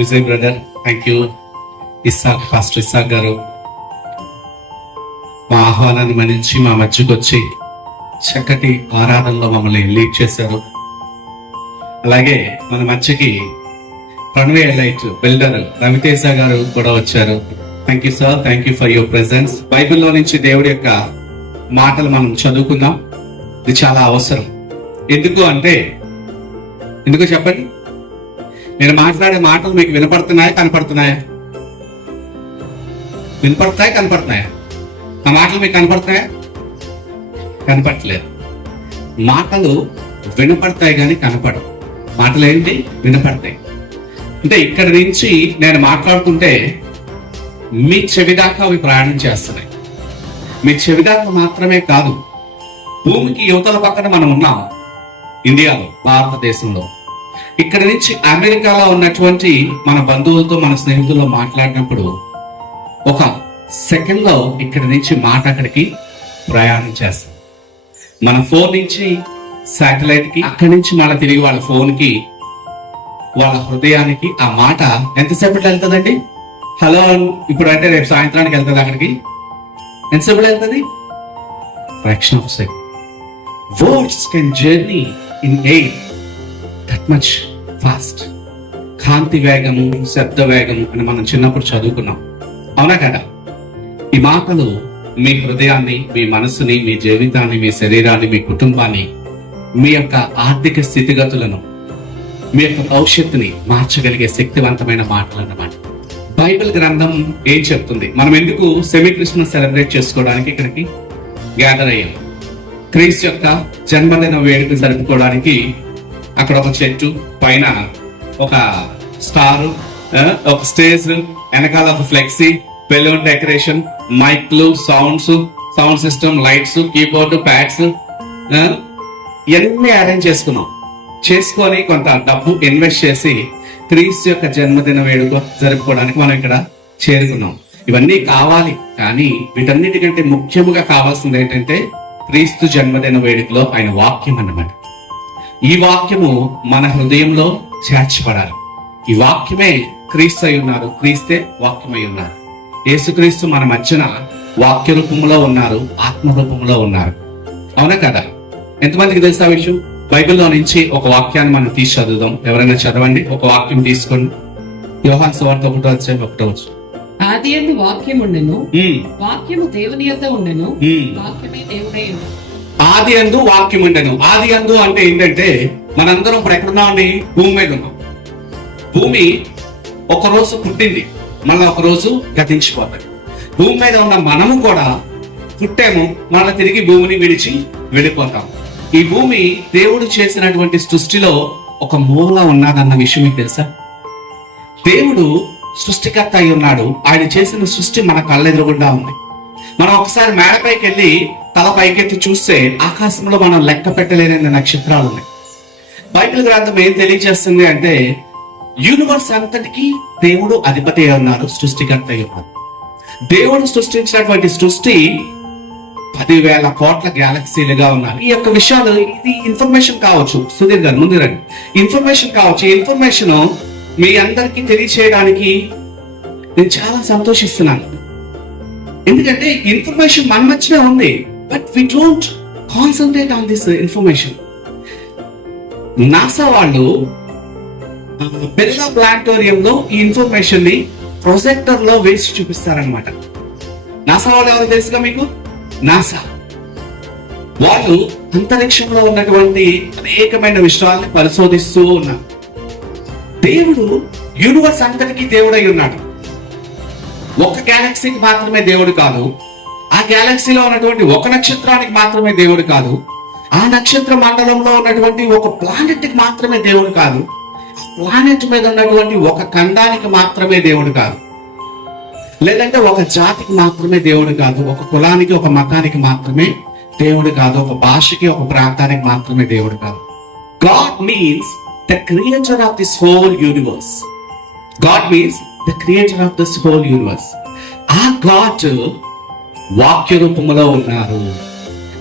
Vijay brother, thank you. Isaac, pastor Isaac గారు మా ఆహ్వానాన్ని మన్నించి మా మధ్యకు వచ్చి చక్కటి ఆరాధనలో మమ్మల్ని లీడ్ చేశారు. అలాగే మన మధ్యకి ప్రణవే లైట్ బిల్డర్ రవితేజ గారు కూడా వచ్చారు. Thank you sir, thank you for your presence. బైబిల్లో నుంచి దేవుడి యొక్క మాటలు మనం చదువుకుందాం. ఇది చాలా అవసరం. ఎందుకు చెప్పండి? నేను మాట్లాడే మాటలు మీకు వినపడుతున్నాయా, కనపడుతున్నాయా? వినపడతాయా, కనపడుతున్నాయా? నా మాటలు మీకు కనపడుతున్నాయా? కనపడట్లేదు. మాటలు వినపడతాయి కానీ కనపడవు. మాటలు ఏంటి? వినపడతాయి. అంటే ఇక్కడ నుంచి నేను మాట్లాడుతుంటే మీ చెవిదాకా అవి ప్రయాణం చేస్తున్నాయి. మీ చెవిదాకా మాత్రమే కాదు, భూమికి యువతల పక్కన మనం ఉన్నాం, ఇండియాలో, భారతదేశంలో. ఇక్కడ నుంచి అమెరికాలో ఉన్నటువంటి మన బంధువులతో, మన స్నేహితులతో మాట్లాడినప్పుడు ఒక సెకండ్ లో ఇక్కడ నుంచి మాట అక్కడికి ప్రయాణం చేస్తాం. మన ఫోన్ నుంచి శాటిలైట్ కి, అక్కడి నుంచి మళ్ళీ తిరిగి వాళ్ళ ఫోన్ కి, వాళ్ళ హృదయానికి ఆ మాట ఎంతసేపట్లో వెళ్తుందండి? హలో ఇప్పుడు అంటే రేపు సాయంత్రానికి వెళ్తుంది అక్కడికి. ఎంతసేపట్లో వెళ్తుంది? Fraction of second. Words can journey in air that much fast. కాంతి వేగము, శబ్ద వేగము అని మనం చిన్నప్పుడు చదువుకున్నాం, అవునా కదా? ఈ మాటలు మీ హృదయాన్ని, మీ మనసుని, మీ జీవితాన్ని, మీ శరీరాన్ని, మీ కుటుంబాన్ని, మీ యొక్క ఆర్థిక స్థితిగతులను, మీ యొక్క భవిష్యత్తుని మార్చగలిగే శక్తివంతమైన మాటలు అన్నమాట. బైబిల్ గ్రంథం ఏం చెప్తుంది? మనం ఎందుకు సెమీ క్రిస్మస్ సెలబ్రేట్ చేసుకోవడానికి ఇక్కడికి గ్యాదర్ అయ్యాం? క్రీస్తు యొక్క జన్మదిన వేడుక జరుపుకోవడానికి అక్కడ ఒక చెట్టు పైన ఒక స్టారు, ఒక స్టేజ్, వెనకాల ఒక ఫ్లెక్సీ, బెలూన్ డెకరేషన్, మైక్లు, sound system, lights, keyboard, pads ఇవన్నీ అరేంజ్ చేసుకొని కొంత డబ్బు ఇన్వెస్ట్ చేసి క్రీస్తు యొక్క జన్మదిన వేడుక జరుపుకోవడానికి మనం ఇక్కడ చేరుకున్నాం. ఇవన్నీ కావాలి, కానీ వీటన్నిటికంటే ముఖ్యముగా కావాల్సింది ఏంటంటే క్రీస్తు జన్మదిన వేడుకలో ఆయన వాక్యం అన్నమాట. ఈ వాక్యము మన హృదయంలో చేర్చబడాలి. ఈ వాక్యమే క్రీస్తు అయి ఉన్నారు, క్రీస్తే వాక్యమై ఉన్నారు. యేసుక్రీస్తు మన మధ్యన వాక్య రూపంలో ఉన్నారు, ఆత్మ రూపంలో ఉన్నారు, అవునా కదా? ఎంతమందికి తెలుసా విషయం? బైబిల్లో నుంచి ఒక వాక్యాన్ని మనం తీసి చదువుదాం. ఎవరైనా చదవండి, ఒక వాక్యం తీసుకోండి. యోహాను సువార్త 1:1. ఆదియందు వాక్యము ఉండెను, వాక్యము దేవుని యొద్ద ఉండెను, వాక్యమే దేవుడై ఉండెను. ఆదియందు వాక్యం ఉండెను. ఆదియందు అంటే ఏంటంటే మనందరం ఇప్పుడు ఎక్కడున్నామండి? భూమి మీద ఉన్నాం. భూమి ఒక రోజు పుట్టింది, మళ్ళీ ఒక రోజు గతించిపోతుంది. భూమి మీద ఉన్న మనము కూడా పుట్టాము, మళ్ళీ తిరిగి భూమిని విడిచి వెళ్ళిపోతాం. ఈ భూమి దేవుడు చేసినటువంటి సృష్టిలో ఒక మూల ఉన్నదన్న విషయం మీకు తెలుసా? దేవుడు సృష్టికర్త అయి ఉన్నాడు. ఆయన చేసిన సృష్టి మన కళ్ళెదురుగుండా ఉంది. మనం ఒకసారి మేడపైకి వెళ్ళి తల పైకెత్తి చూస్తే ఆకాశంలో మనం లెక్క పెట్టలేని నక్షత్రాలు ఉన్నాయి. బైబిల్ గ్రంథం ఏం తెలియజేస్తుంది అంటే యూనివర్స్ అంతటికి దేవుడు అధిపతి అయి ఉన్నారు, సృష్టికర్త అయి ఉన్నారు. దేవుడు సృష్టించినటువంటి సృష్టి 10,000 కోట్ల గ్యాలక్సీలుగా ఉన్నారు. ఈ యొక్క విషయాలు, ఇది ఇన్ఫర్మేషన్ కావచ్చు. సుధీర్ గారు ముందు రండి. ఇన్ఫర్మేషన్ కావచ్చు. ఈ ఇన్ఫర్మేషన్ మీ అందరికీ తెలియచేయడానికి నేను చాలా సంతోషిస్తున్నాను. ఎందుకంటే ఇన్ఫర్మేషన్ మన మధ్యనే ఉంది, but we don't concentrate on this information. NASA వాళ్ళు బెల్లా ప్లానటోరియంలో ఈ ఇన్ఫర్మేషన్ ని ప్రొజెక్టర్ లో వేసి చూపిస్తారనమాట. నాసా వాళ్ళు ఎవరు తెలుసుగా మీకు? నాసా వాళ్ళు అంతరిక్షంలో ఉన్నటువంటి అనేకమైన విషయాలను పరిశోధిస్తూ ఉన్నారు. దేవుడు యూనివర్స్ అంతటికీ దేవుడై ఉన్నాడు. ఒక గ్యాలక్సీకి మాత్రమే దేవుడు కాదు, ఆ గ్యాలక్సీలో ఉన్నటువంటి ఒక నక్షత్రానికి మాత్రమే దేవుడు కాదు, ఆ నక్షత్ర మండలంలో ఉన్నటువంటి ఒక ప్లానెట్ కి మాత్రమే దేవుడు కాదు, ప్లానెట్ మీద ఉన్నటువంటి ఒక ఖండానికి మాత్రమే దేవుడు కాదు, లేదంటే ఒక జాతికి మాత్రమే దేవుడు కాదు, ఒక కులానికి, ఒక మతానికి మాత్రమే దేవుడు కాదు, ఒక భాషకి, ఒక ప్రాంతానికి మాత్రమే దేవుడు కాదు. God means the creator of this whole universe. God means the creator of this whole universe. ఆ God వాక్య రూపంలో ఉన్నారు.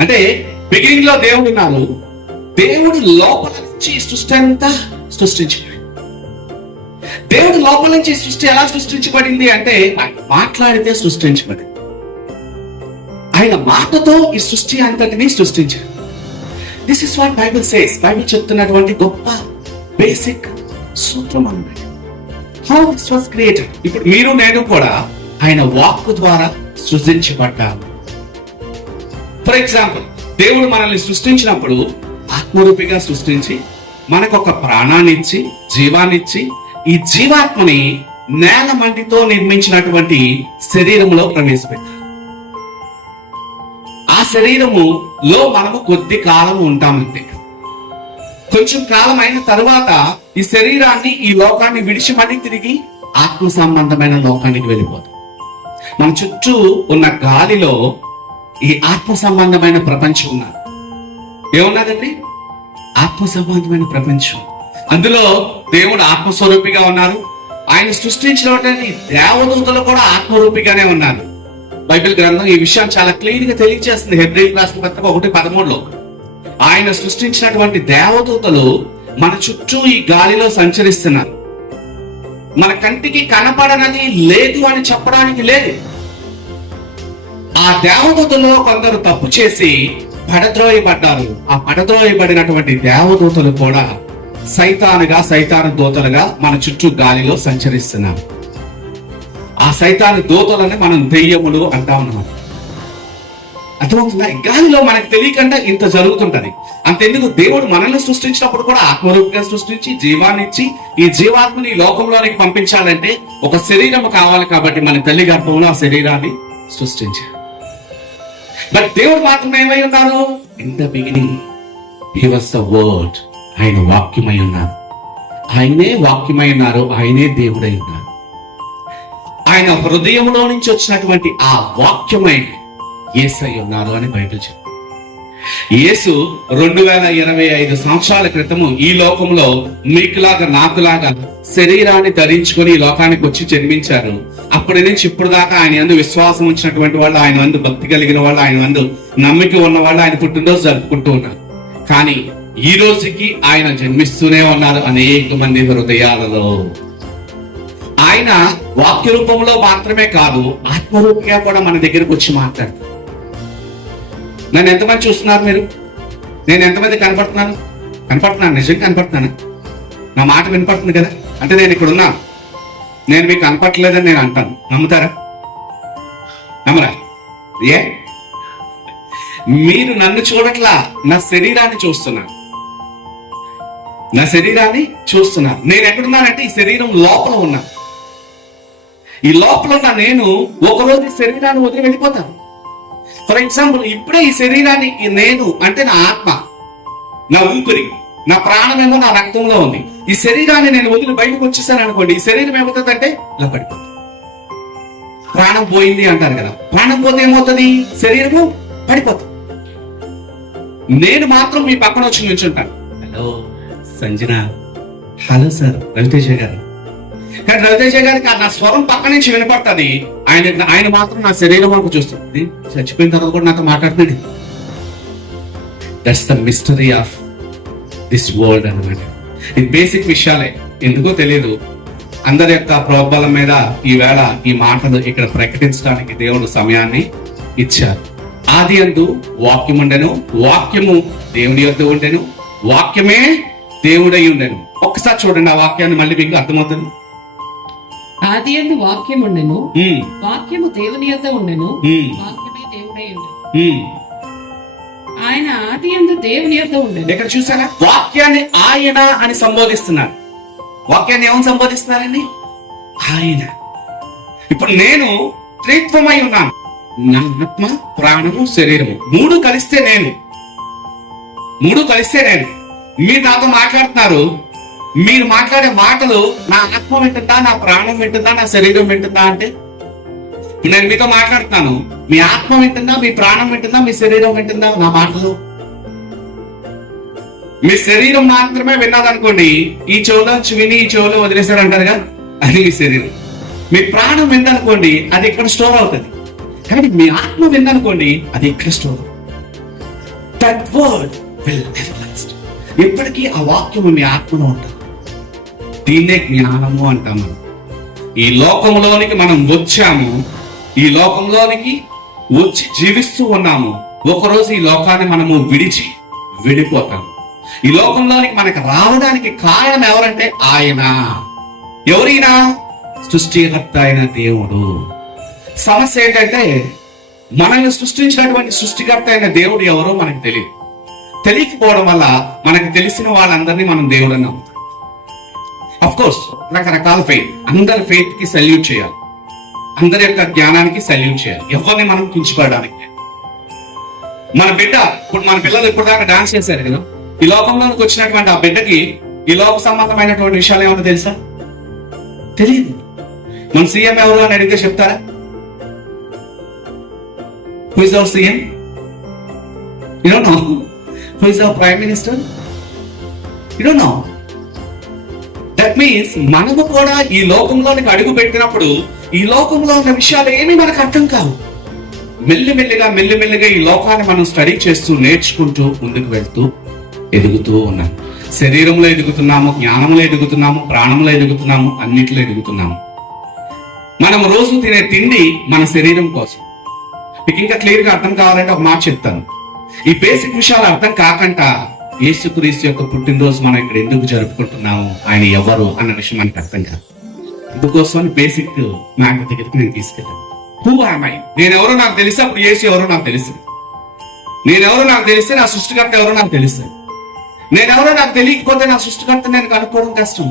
అంటే బిగినింగ్ లో దేవుడు ఉన్నారు. దేవుడు లోపల నుంచి సృష్టి అంతా సృష్టించాడు. దేవుడు లోపల నుంచి సృష్టి ఎలా సృష్టించబడింది అంటే ఆయన మాట్లాడితే సృష్టించబడింది. ఆయన మాటతో ఈ సృష్టి అంతటిని సృష్టించాడు. This is what Bible says. Bible చెప్తున్నటువంటి గొప్ప బేసిక్ సూత్రం అన్నమాట. How this was created. ఇప్పుడు మీరు నేను కూడా ఆయన వాక్కు ద్వారా సృష్టించబడ్డాము. ఫర్ ఎగ్జాంపుల్, దేవుడు మనల్ని సృష్టించినప్పుడు ఆత్మరూపిగా సృష్టించి మనకు ఒక ప్రాణాన్ని ఇచ్చి జీవాన్ని ఇచ్చి ఈ జీవాత్మని నేల మంటితో నిర్మించినటువంటి శరీరములో ప్రవేశపెట్టారు. ఆ శరీరములో మనము కొద్ది కాలం ఉంటామంటే, కొంచెం కాలం అయిన తరువాత ఈ శరీరాన్ని ఈ లోకాన్ని విడిచి మళ్ళీ తిరిగి ఆత్మ సంబంధమైన లోకానికి వెళ్ళిపోతాం. మన చుట్టూ ఉన్న గాలిలో ఈ ఆత్మ సంబంధమైన ప్రపంచం ఉన్నది. ఏమున్నదండి? ఆత్మ సంబంధమైన ప్రపంచం. అందులో దేవుడు ఆత్మస్వరూపిగా ఉన్నారు. ఆయన సృష్టించినటువంటి దేవదూతలు కూడా ఆత్మరూపిగానే ఉన్నారు. బైబిల్ గ్రంథం ఈ విషయాన్ని చాలా క్లియర్ గా తెలియజేస్తుంది. హెబ్రీయులకు రాసిన పత్రిక 1:13 ఆయన సృష్టించినటువంటి దేవదూతలు మన చుట్టూ ఈ గాలిలో సంచరిస్తున్నారు. మన కంటికి కనపడనది లేదు అని చెప్పడానికి లేదు. ఆ దేవదూతల్లో కొందరు తప్పు చేసి పడద్రోయబడ్డారు. ఆ పడద్రోయబడినటువంటి దేవదూతలు కూడా సైతాను దూతలుగా మన చుట్టూ గాలిలో సంచరిస్తున్నారు. ఆ సైతాను దూతలని మనం దెయ్యములు అంటా ఉన్నాం. అర్థమవుతుందా? గాలిలో మనకు తెలియకుండా ఇంత జరుగుతుంటది. అంతెందుకు, దేవుడు మనల్ని సృష్టించినప్పుడు కూడా ఆత్మరూపంగా సృష్టించి జీవాన్ని ఇచ్చి ఈ జీవాత్మని లోకంలోనికి పంపించాలంటే ఒక శరీరం కావాలి. కాబట్టి మన తల్లి గర్భంలో ఆ శరీరాన్ని సృష్టించారు. బట్ దేవుడు మాత్రం ఏమై ఉన్నారు? In the beginning he was the word. ఆయన వాక్యమై ఉన్నారు. ఆయనే వాక్యమై ఉన్నారు. ఆయనే దేవుడై ఉన్నారు. ఆయన హృదయంలో నుంచి వచ్చినటువంటి ఆ వాక్యమై యేసై ఉన్నారు అని బైబిల్ చెప్తుంది. యేసు 2025 సంవత్సరాల క్రితము ఈ లోకంలో మీకులాగా నాకులాగా శరీరాన్ని ధరించుకొని ఈ లోకానికి వచ్చి జన్మించారు. అప్పటి నుంచి ఇప్పుడు దాకా ఆయన యందు విశ్వాసం ఉంచినటువంటి వాళ్ళు, ఆయన యందు భక్తి కలిగిన వాళ్ళు, ఆయన యందు నమ్మిక ఉన్న వాళ్ళు ఆయన పుట్టినరోజు జరుపుకుంటూ ఉన్నారు. కానీ ఈ రోజుకి ఆయన జన్మిస్తూనే ఉన్నారు అనేక మంది హృదయాలలో. ఆయన వాక్య రూపంలో మాత్రమే కాదు, ఆత్మరూపంగా కూడా మన దగ్గరకు వచ్చి మాట్లాడతారు. నన్ను ఎంతమంది చూస్తున్నారు మీరు? నేను ఎంతమంది కనపడుతున్నాను? నిజంగా కనపడుతున్నాను. నా మాట వినపడుతుంది కదా? అంటే నేను ఇక్కడ ఉన్నాను, నేను మీకు కనపడలేదని నేను అంటాను. నమ్ముతారా? నమ్మరా? ఏ మీరు నన్ను చూడట్లా, నా శరీరాన్ని చూస్తున్నారు. నేను ఎక్కడున్నానంటే ఈ శరీరం లోపల ఉన్నా. ఈ లోపల ఉన్న నేను ఒకరోజు ఈ శరీరాన్ని వదిలి వెళ్ళిపోతాను. ఫర్ ఎగ్జాంపుల్, ఇప్పుడే ఈ శరీరాన్ని నేను అంటే నా ఆత్మ, నా ఊపిరి, నా ప్రాణమేమో నా రక్తంలో ఉంది. ఈ శరీరాన్ని నేను వదిలి బయటకు వచ్చేసాను అనుకోండి, ఈ శరీరం ఏమవుతుంది అంటే ఇలా పడిపోతుంది. ప్రాణం పోయింది అంటారు కదా. ప్రాణం పోతే ఏమవుతుంది? శరీరము పడిపోతుంది. నేను మాత్రం మీ పక్కన వచ్చి నిల్చుంటాను. Hello Sanjana, hello sir Raviteja గారు. కానీ రవితేజ గారికి నా స్వరం పక్క నుంచి వినపడుతుంది. ఆయన మాత్రం నా శరీరం వరకు చూస్తుంది. చచ్చిపోయిన తర్వాత కూడా నాతో మాట్లాడుతుంది. That's the mystery of this world అన్నమాట. ఇది బేసిక్ విషయాలే, ఎందుకో తెలియదు. అందరి యొక్క ప్రోద్బలం మీద ఈ వేళ ఈ మాటలు ఇక్కడ ప్రకటించడానికి దేవుడు సమయాన్ని ఇచ్చారు. ఆది యందు వాక్యం ఉండెను, వాక్యము దేవుని యొద్ద ఉండెను, వాక్యమే దేవుడై ఉండెను. ఒక్కసారి చూడండి ఆ వాక్యాన్ని, మళ్ళీ మీకు అర్థమవుతుంది. ఆది యందు వాక్యం ఉండెను, వాక్యము దేవుని యొద్ద ఉండెను, వాక్యమే దేవుడై ఉండెను. ఆయన ఆది యందు దేవుని యొద్ద ఉండెను. ఇక్కడ చూసారా? వాక్యాన్ని ఆయన అని సంబోధిస్తున్నారు. వాక్యాన్ని ఏమని సంబోధిస్తున్నారండి? ఆయన. ఇప్పుడు నేను త్రిత్వమై ఉన్నాను. నా ఆత్మ, ప్రాణము, శరీరము మూడు కలిస్తే నేను. మీరు నాతో మాట్లాడుతున్నారు. మీరు మాట్లాడే మాటలు నా ఆత్మ వింటుందా, నా ప్రాణం వింటుందా, నా శరీరం వింటుందా? అంటే నేను మీతో మాట్లాడుతున్నాను, మీ ఆత్మ వింటుందా, మీ ప్రాణం వింటుందా, మీ శరీరం వింటుందా నా మాటలు? మీ శరీరం మాత్రమే విన్నదనుకోండి, ఈ చెవులోంచి విని ఈ చెవులో వదిలేశారు అంటారుగా, అది మీ శరీరం. మీ ప్రాణం విందనుకోండి, అది ఇక్కడ స్టోర్ అవుతుంది. కానీ మీ ఆత్మ విందనుకోండి, అది ఇక్కడ స్టోర్ అవుతుంది. That word will ever last. ఎప్పటికీ ఆ వాక్యము మీ ఆత్మలో ఉంటుంది. దీన్నే జ్ఞానము అంటాము. ఈ లోకంలోనికి మనం వచ్చాము, ఈ లోకంలోనికి వచ్చి జీవిస్తూ ఉన్నాము. ఒకరోజు ఈ లోకాన్ని మనము విడిచి వెళ్ళిపోతాము. ఈ లోకంలోనికి మనకు రావడానికి కారణం ఎవరంటే ఆయన. ఎవరైనా? సృష్టికర్త అయిన దేవుడు. సమస్య ఏంటంటే మనల్ని సృష్టించినటువంటి సృష్టికర్త అయిన దేవుడు ఎవరో మనకు తెలియదు. తెలియకపోవడం వల్ల మనకు తెలిసిన వాళ్ళందరినీ మనం దేవుడు అన్నాం. అఫ్ కోర్స్ రకరకాల ఫెయిత్, అందరి ఫెయిత్ కి సల్యూట్ చేయాలి, అందరి యొక్క జ్ఞానానికి సల్యూట్ చేయాలి, ఎవరిని మనం కించుకోవడానికి. మన బిడ్డ, ఇప్పుడు మన పిల్లలు ఇప్పుడు దాకా డాన్స్ చేశారు కదా, ఈ లోకంలోకి వచ్చినటువంటి ఆ బిడ్డకి ఈ లోక సంబంధమైనటువంటి విషయాలు ఏమన్నా తెలుసా? తెలియదు. మన సీఎం ఎవరు అని అడిగితే చెప్తారా? Who is our CM? You don't know. Who is our Prime Minister? You don't know. That means మనము కూడా ఈ లోకంలోనికి అడుగు పెట్టినప్పుడు ఈ లోకంలో ఉన్న విషయాలు ఏమీ మనకు అర్థం కావు. మెల్లిమెల్లిగా ఈ లోకాన్ని మనం స్టడీ చేస్తూ నేర్చుకుంటూ ముందుకు వెళ్తూ ఎదుగుతూ ఉన్నాం. శరీరంలో ఎదుగుతున్నాము, జ్ఞానంలో ఎదుగుతున్నాము, ప్రాణంలో ఎదుగుతున్నాము, అన్నిటిలో ఎదుగుతున్నాము. మనం రోజు తినే తిండి మన శరీరం కోసం. మీకు ఇంకా క్లియర్ గా అర్థం కావాలంటే ఒక మాట చెప్తాను. ఈ బేసిక్ విషయాలు అర్థం కాకుండా యేసుక్రీస్తు యొక్క పుట్టినరోజు మనం ఇక్కడ ఎందుకు జరుపుకుంటున్నాము, ఆయన ఎవరు అన్న విషయం మనకు అర్థం కాదు. అందుకోసం బేసిక్ మ్యాటర్ దగ్గరికి నేను తీసుకెళ్ళాను. Who am I? నేనెవరో నాకు తెలిసి అప్పుడు యేసు ఎవరో నాకు తెలుసు. నేనెవరో నాకు తెలిస్తే నా సృష్టికర్త ఎవరో నాకు తెలుస్తుంది. నేనెవరో నాకు తెలియకపోతే నా సృష్టికర్త నేను కనుక్కోవడం కష్టం.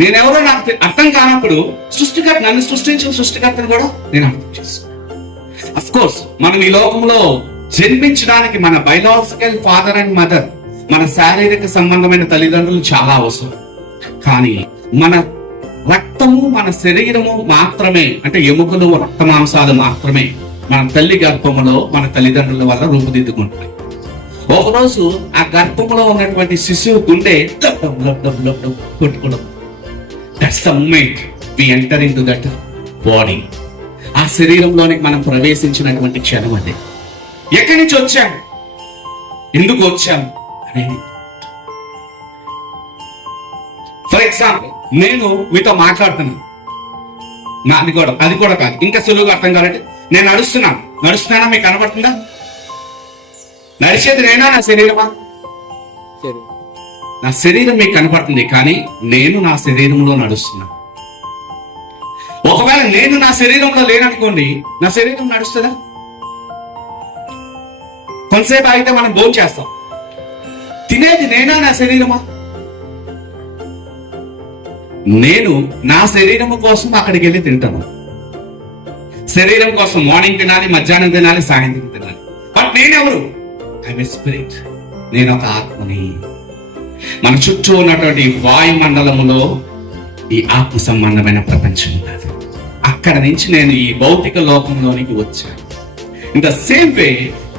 నేనెవరో నాకు అర్థం కానప్పుడు సృష్టికర్త, నన్ను సృష్టించిన సృష్టికర్తను కూడా నేను అర్థం చేసుకో. అఫ్ కోర్స్ మనం ఈ లోకంలో జన్మించడానికి మన బయలాజికల్ ఫాదర్ అండ్ మదర్, మన శారీరక సంబంధమైన తల్లిదండ్రులు చాలా అవసరం. కానీ మన రక్తము, మన శరీరము మాత్రమే, అంటే ఎముకలు, రక్త మాంసాలు మాత్రమే మన తల్లి గర్భములో మన తల్లిదండ్రుల వల్ల రూపుదిద్దుకుంటాయి. ఒకరోజు ఆ గర్భములో ఉన్నటువంటి శిశువు గుండె కొట్టుకోవడం. That's the moment we enter into that body. ఆ శరీరంలోనికి మనం ప్రవేశించినటువంటి క్షణం అదే. ఎక్కడి నుంచి వచ్చాము, ఎందుకు వచ్చాము అనేది. ఫర్ ఎగ్జాంపుల్, నేను మీతో మాట్లాడుతున్నాను, అది కూడా కాదు, ఇంకా సులువుగా అర్థం కావాలంటే నేను నడుస్తున్నానా మీకు కనబడుతుందా? నడిచేది నేనా, నా శరీరమా? నా శరీరం మీకు కనపడుతుంది, కానీ నేను నా శరీరంలో నడుస్తున్నా. ఒకవేళ నేను నా శరీరంలో లేననుకోండి, నా శరీరం నడుస్తుందా? కొంతసేపు అయితే మనం భోజనం చేస్తాం. తినేది నేనా, నా శరీరమా? నేను నా శరీరము కోసం అక్కడికి వెళ్ళి తింటాను. శరీరం కోసం మార్నింగ్ తినాలి, మధ్యాహ్నం తినాలి, సాయంత్రం తినాలి. బట్ నేనెవరు? I'm a spirit. నేను ఒక ఆత్మని. మన చుట్టూ ఉన్నటువంటి వాయుమండలములో ఈ ఆత్మ సంబంధమైన ప్రపంచం ఉన్నది. అక్కడ నుంచి నేను ఈ భౌతిక లోకంలోనికి వచ్చాను. In the same way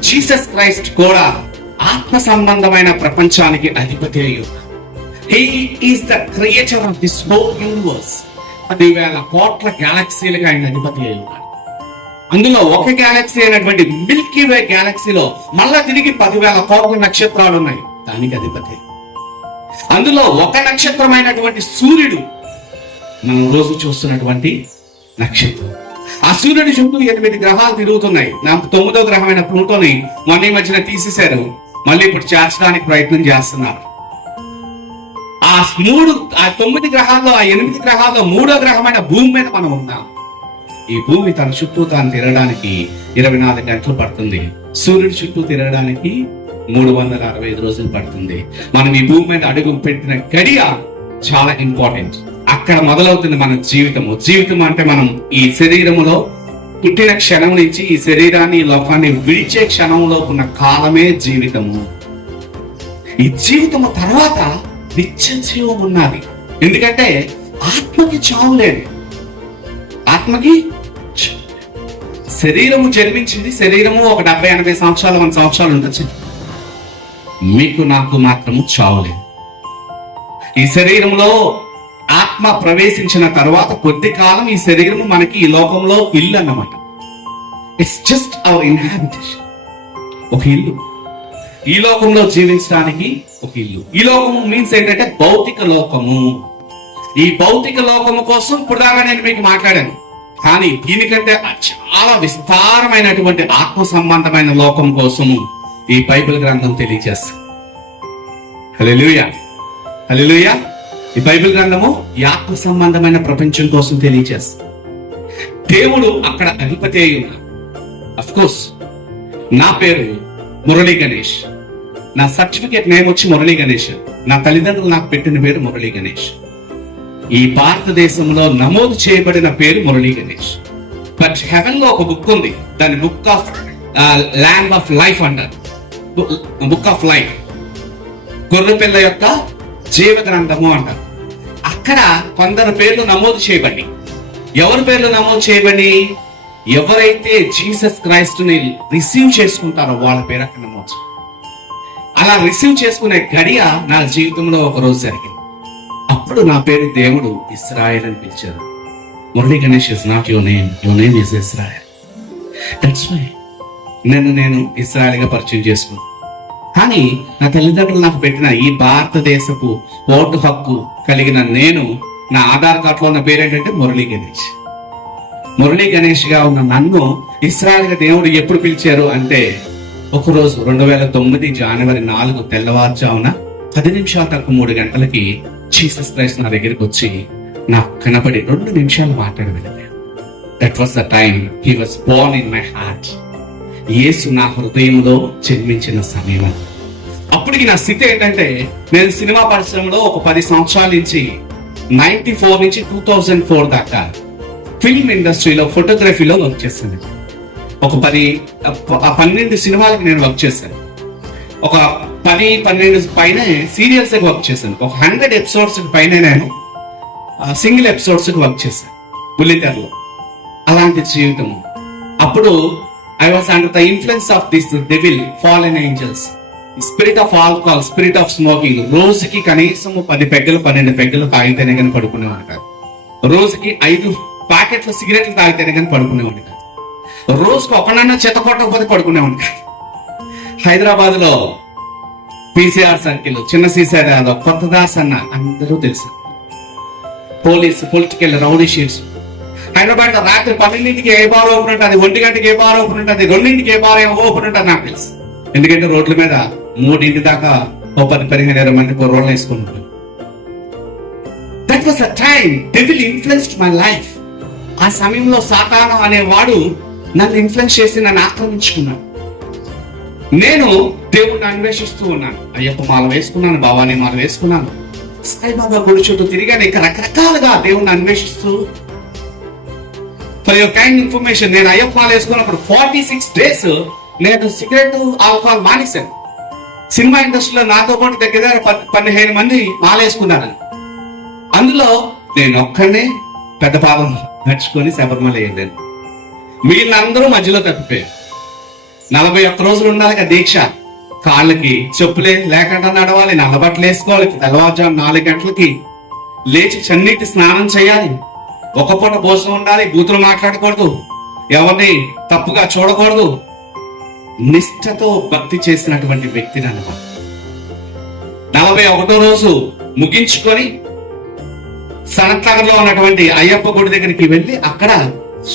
Jesus Christ కూడా ఆత్మ సంబంధమైన ప్రపంచానికి అధిపతి అయి ఉన్నాడు. He is the creator of this whole universe. 10,000 కోట్ల గ్యాలక్సీలకు ఆయన అధిపతి అయి ఉన్నాడు. అందులో ఒక గ్యాలక్సీ అయినటువంటి మిల్కీ వే గ్యాలక్సీలో మళ్ళా తిరిగి 10,000 కోట్ల నక్షత్రాలు ఉన్నాయి, దానికి అధిపతి. అందులో ఒక నక్షత్రమైనటువంటి సూర్యుడు మనం రోజు చూస్తున్నటువంటి నక్షత్రం. ఆ సూర్యుడి చుట్టూ 8 గ్రహాలు తిరుగుతున్నాయి. నాకు 9వ గ్రహమైన ప్లూటోని మొన్న మధ్యన తీసేశారు, మళ్ళీ ఇప్పుడు చేర్చడానికి ప్రయత్నం చేస్తున్నారు. ఆ 9 గ్రహాల్లో, ఆ 8 గ్రహాల్లో 3వ గ్రహమైన భూమి మీద మనం ఉన్నాం. ఈ భూమి తన చుట్టూ తాను తిరగడానికి 24 గంటలు పడుతుంది. సూర్యుడి చుట్టూ తిరగడానికి 365 రోజులు పడుతుంది. మనం ఈ భూమి మీద అడుగు పెట్టిన గడియ చాలా ఇంపార్టెంట్. అక్కడ మొదలవుతుంది మన జీవితము. జీవితం అంటే మనం ఈ శరీరములో పుట్టిన క్షణం నుంచి ఈ శరీరాన్ని, ఈ లోకాన్ని విడిచే క్షణంలో ఉన్న కాలమే జీవితము. ఈ జీవితము తర్వాత నిత్య జీవం ఉన్నది. ఎందుకంటే ఆత్మకి చావు లేదు. ఆత్మకి శరీరము జన్మించింది. శరీరము ఒక 70-80 సంవత్సరాలు, 100 సంవత్సరాలు ఉండొచ్చు. మీకు నాకు మాత్రము చావు లేదు. ఈ శరీరంలో ఆత్మ ప్రవేశించిన తర్వాత కొద్ది కాలం ఈ శరీరము మనకి ఈ లోకంలో ఇల్లు అన్నమాట. It's just hour inhabitation. ఒక ఇల్లు, ఈ లోకంలో జీవించడానికి ఒక ఇల్లు. ఈ లోకము మీన్స్ ఏంటంటే భౌతిక లోకము. ఈ భౌతిక లోకము కోసం ఇప్పుడు దాకా నేను మీకు మాట్లాడాను, కానీ దీనికంటే చాలా విస్తారమైనటువంటి ఆత్మ సంబంధమైన లోకం కోసము ఈ బైబిల్ గ్రంథం తెలియజేస్తుంది. హల్లెలూయా, హల్లెలూయా. ఈ బైబిల్ గ్రంథము ఈ ఆత్మ సంబంధమైన ప్రపంచం కోసం తెలియజేస్తుంది. దేవుడు అక్కడ అధిపతి అయి ఉన్నాడు. అఫ్ కోర్స్ నా పేరు మురళీ గణేష్, నా సర్టిఫికేట్ నేమ్ వచ్చి మురళీ గణేష్. నా తల్లిదండ్రులు నాకు పెట్టిన పేరు మురళీ గణేష్. ఈ భారతదేశంలో నమోదు చేయబడిన పేరు మురళీ గణేష్. బట్ హెవెన్ లో ఒక బుక్ ఉంది, దాని book of land of life అంటారు. బుక్ ఆఫ్ లైఫ్, గొర్రెపిల్ల యొక్క జీవ గ్రంథము అంటారు. అక్కడ కొందరు పేర్లు నమోదు చేయబడి, ఎవరి పేర్లు నమోదు చేయబడి, ఎవరైతే జీసస్ క్రైస్ట్ ని రిసీవ్ చేసుకుంటారో వాళ్ళ పేరు అక్కడ నమోదు. అలా రిసీవ్ చేసుకునే గడియ నా జీవితంలో ఒక రోజు జరిగింది. అప్పుడు నా పేరు దేవుడు ఇస్రాయల్ అని పిలిచారు. Murali Ganesh is not your name, your name is Israel. That's why నేను ఇస్రాయల్ గా పరిచయం చేసుకున్నాను. కానీ నా తల్లిదండ్రులు నాకు పెట్టిన ఈ భారతదేశపు ఓటు హక్కు కలిగిన నేను, నా ఆధార్ కార్డ్ లో ఉన్న పేరు ఏంటంటే మురళీ గణేష్. మురళీ గణేష్ గా ఉన్న నన్ను ఇస్రాయల్ గా దేవుడు ఎప్పుడు పిలిచారు అంటే, ఒకరోజు 2009 జనవరి 4 తెల్లవారుజామున 10 నిమిషాలు తక్కువ 3 గంటలకి జీసస్ క్రైస్ట్ నా దగ్గరికి వచ్చి నాకు కనపడి 2 నిమిషాలు మాట్లాడి వెళ్ళారు. That was the time he was born in my heart. Yesu నా హృదయంలో జన్మించిన సమయం. అప్పటికి నా స్థితి ఏంటంటే, నేను సినిమా పరిశ్రమలో ఒక 10 సంవత్సరాల నుంచి 94 నుంచి 2004 దాకా ఫిల్మ్ ఇండస్ట్రీలో ఫోటోగ్రఫీలో వర్క్ చేశాను. ఒక 12 సినిమాలకు నేను వర్క్ చేశాను. ఒక 10-12 పైన సీరియల్స్ వర్క్ చేశాను. ఒక 100 ఎపిసోడ్స్ పైన నేను సింగిల్ ఎపిసోడ్స్ వర్క్ చేశాను బుల్లితెరలో. అలాంటి జీవితం. అప్పుడు I was under the influence of this devil, fallen angels, spirit of alcohol, spirit of smoking. రోజుకి కనీసం 10 పెగ్గలు 12 పెగ్గలు తాగితేనే కానీ పడుకునేవాడు కాదు. రోజుకి 5 ప్యాకెట్ల సిగరెట్లు తాగితేనే కానీ పడుకునేవాడు కాదు. రోజుకి ఒకనన్నా చెత్త కొట్టకపోతే పడుకునేవాడు కాదు. హైదరాబాద్ లో PCR సర్కిల్, చిన్న సీసార్ యాదవ్, కొత్తదాస్ అన్న అందరూ తెలుసు. Police, political rowdy sheets. Hyderabad లో రాత్రి 12ంటికి ఏ బార్ ఓపెన్ ఉంటుంది, 1 గంటకి ఏ బార్ ఓపెన్ ఉంటుంది, 2ంటికి ఏ బార్ ఓపెన్ ఉంటుంది నాకు తెలుసు. ఎందుకంటే రోడ్ల మీద 3 దాకా 10-15 మంది రోడ్లు వేసుకుంటారు. That was a time devil influenced my life. ఆ సమయంలో సాతాను అనేవాడు నన్ను ఇన్ఫ్లుయెన్స్ చేసి నన్ను ఆక్రమించుకున్నాడు. నేను దేవుణ్ణి అన్వేషిస్తూ ఉన్నాను. అయ్యప్ప మాల వేసుకున్నాను, భవానీ మాల వేసుకున్నాను, సాయిబాబా గుడి చుట్టూ తిరిగాను. ఇంకా రకరకాలుగా దేవుణ్ణి అన్వేషిస్తూ. ఫర్ యువర్ కైండ్ ఇన్ఫర్మేషన్, నేను అయ్యప్ప మాల వేసుకున్నప్పుడు 46 days నేను సిగరెట్, ఆల్కహాల్ మానేశాను. సినిమా ఇండస్ట్రీలో నాతో పాటు దగ్గర 15 మంది మాలేసుకున్నారు. అందులో నేను ఒక్కడే పెద్ద పాదం నడుచుకొని శబరిమల వెళ్ళాను. వీళ్ళందరూ మధ్యలో తప్పిపోయారు. 41 రోజులు ఉండాలి దీక్ష. కాళ్ళకి చెప్పులే లేకుండా నడవాలి, నల్లబట్టలు వేసుకోవాలి, తెల్లవారుజాము 4 గంటలకి లేచి చన్నీటి స్నానం చేయాలి, ఒక పూట భోజనం ఉండాలి, బూతులు మాట్లాడకూడదు, ఎవరిని తప్పుగా చూడకూడదు. నిష్ఠతో భక్తి చేసినటువంటి వ్యక్తిని అన్నమాట. 41వ రోజు ముగించుకొని సనత్నగర్ లో ఉన్నటువంటి అయ్యప్ప గుడి దగ్గరికి వెళ్ళి అక్కడ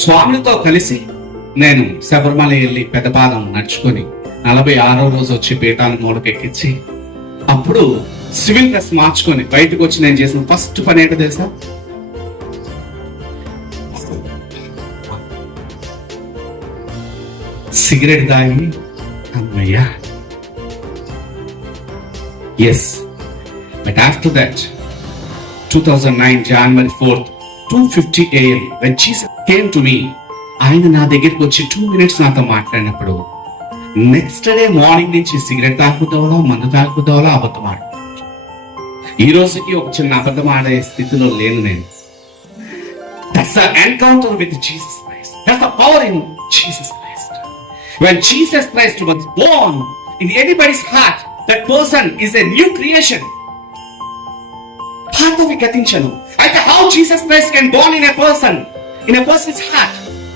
స్వామితో కలిసి నేను శబరిమల వెళ్ళి పెద్దపాదం నడుచుకొని 46వ రోజు వచ్చి పీఠాన్ని మూలకెక్కించి అప్పుడు సివిల్ డ్రెస్ మార్చుకొని బయటకు వచ్చి నేను చేసిన ఫస్ట్ పని ఏంటో తెలుసా? సిగరెట్ తాగి అమ్మయ్యా. Yes, but after that 2009 January 4th 2:50 AM when Jesus came to me, ఆయన నా దగ్గరికి వచ్చి 2 minutes నాతో మాట్లాడినప్పుడు నెక్స్ట్ డే మార్నింగ్ నుంచి సిగరెట్ తాగుతావా, మందు తాగుతావా, అబద్ధం ఆడు. ఈ రోజుకి ఒక చిన్న అబద్ధం ఆడే స్థితిలో లేను నేను. That's the encounter with Jesus Christ. That's the power in Jesus Christ. When Jesus Christ was born in anybody's heart, that person is a new creation. పాతవి గతించను. అయితే how Jesus Christ can born in a person's heart?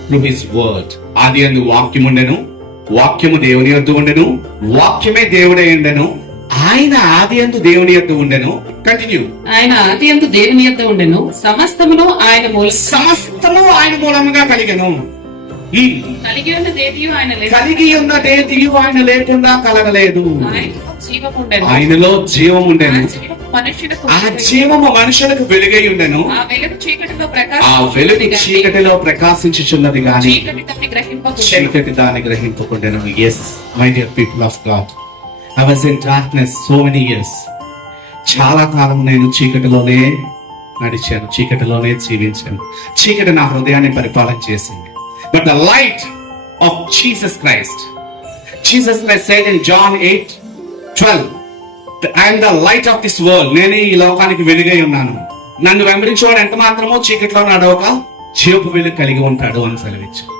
Through his word. ఆదియందు వాక్యం ఉండెను, వాక్యము దేవుని యొద్ద ఉండెను, వాక్యమే దేవుడై ఉండెను, ఆయన ఆదియందు దేవుని యొద్ద ఉండెను. కంటిన్యూ. ఆయన ఆదియందు దేవుని యొద్ద ఉండెను, సమస్తమును ఆయన మూలం సమస్తము ఆయన మూలముగా కలిగెను. కలిగి ఉన్నదేదియు ఆయన లేదు, కలిగి ఉన్నదేదియు ఆయన లేకుండా కలగలేదు. ఆయనలో జీవం ఉండెను, ఆయనలో జీవం ఉండెను. ఆ జీవము మనుష్యులకు ఆ జీవము మనుషులకు వెలుగై ఉండెను. ఆ వెలుగు చీకటిలో ఆ వెలుగు ప్రకాశించుచున్నది గాని చీకటిలో ప్రకాశించుచున్నది గాని చీకటి దాన్ని గ్రహింపకుండెను. చీకటి దాన్ని గ్రహింపకుండెను. Yes my dear people of God, I was in darkness so many years. చాలా కాలం నేను చీకటిలోనే నడిచాను, చీకటిలోనే జీవించాను. చీకటి నా హృదయాన్ని పరిపాలన చేసింది. But the light of Jesus Christ said in John 8:12, I am the light of this world. నేను ఈ లోకానికి వెలుగై ఉన్నాను. నన్ను వెంబడించేవాడు ఎంత మాత్రమో చీకటిలో నడవక జీవపు వెలుగు కలిగి ఉంటాడు అని సెలవిచ్చాడు.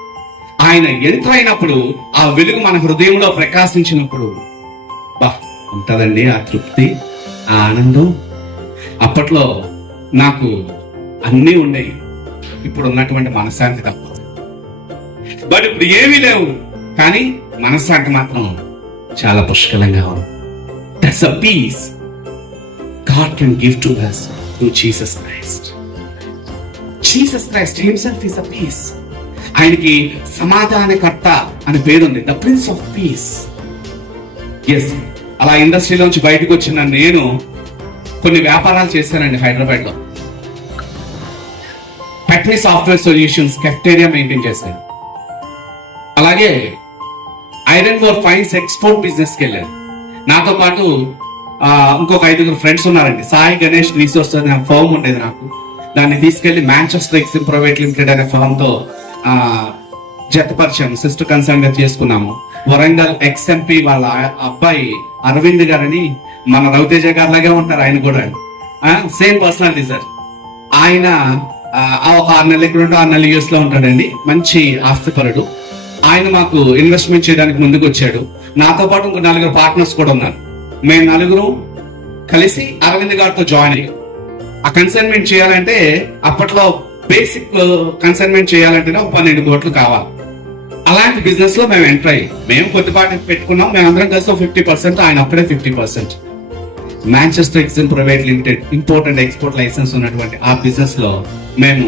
ఆయన ఎంటర్ అయినప్పుడు ఆ వెలుగు మన హృదయంలో ప్రకాశించినప్పుడు బా ఉంటదండి ఆ తృప్తి, ఆ ఆనందం. అప్పట్లో నాకు అన్నీ ఉండేవి, ఇప్పుడు ఉన్నటువంటి మనశ్శాంతి తప్ప. బట్ ఇప్పుడు ఏమీ లేవు, కానీ మనశ్శాంతి మాత్రం చాలా పుష్కలంగా ఉంది. That's a peace God can give to us through Jesus Christ. Jesus Christ himself is a peace. ఆయనకి సమాధానకర్త అని పేరుంది, the prince of peace. Yes, అలా ఇండస్ట్రీలోంచి బయటకు వచ్చిన నేను కొన్ని వ్యాపారాలు చేశానండి హైదరాబాద్ లో. Technique software solutions cafeteria maintain చేశాను. అలాగే iron ore fines export business కి వెళ్ళాను. నాతో పాటు ఇంకొక 5 ఫ్రెండ్స్ ఉన్నారండి. సాయి గణేష్ రీసోర్స్ అనే ఫర్మ్ ఉండేది నాకు. దాన్ని తీసుకెళ్లి మాంచెస్టర్ ఎక్సిమ్ ప్రైవేట్ లిమిటెడ్ అనే ఫర్మ్ తో జతపరిచాము, సిస్టర్ కన్సర్న్ గా చేసుకున్నాము. వరంగల్ XMP వాళ్ళ అబ్బాయి అరవింద్ గారని, మన రవితేజ గారు లాగే ఉంటారు ఆయన కూడా, సేమ్ పర్సనాలిటీ సార్. ఆయన ఒక 6 నెలలు ఇక్కడ ఉంటే 6 నెలలు US లో ఉంటాడండి. మంచి ఆస్తిపరుడు. ఆయన మాకు ఇన్వెస్ట్మెంట్ చేయడానికి ముందుకు వచ్చాడు. నాతో పాటు ఇంకో 4 పార్ట్నర్స్ కూడా ఉన్నారు. మేము 4 కలిసి అరవింద్ గారితో జాయిన్ అయ్యాం. ఆ కన్సైన్మెంట్ చేయాలంటే అప్పట్లో బేసిక్ కన్సైన్మెంట్ చేయాలంటేనే ఒక 12 కోట్లు కావాలి. అలాంటి బిజినెస్ లో మేము ఎంటర్ అయ్యి మేము కొద్దిపాటి పెట్టుకున్నాం. మేమందరం కలిసి 50%, ఆయన అప్పుడే 50%. Manchester Exim private limited import and export licence ఉన్నటువంటి ఆ బిజినెస్ లో మేము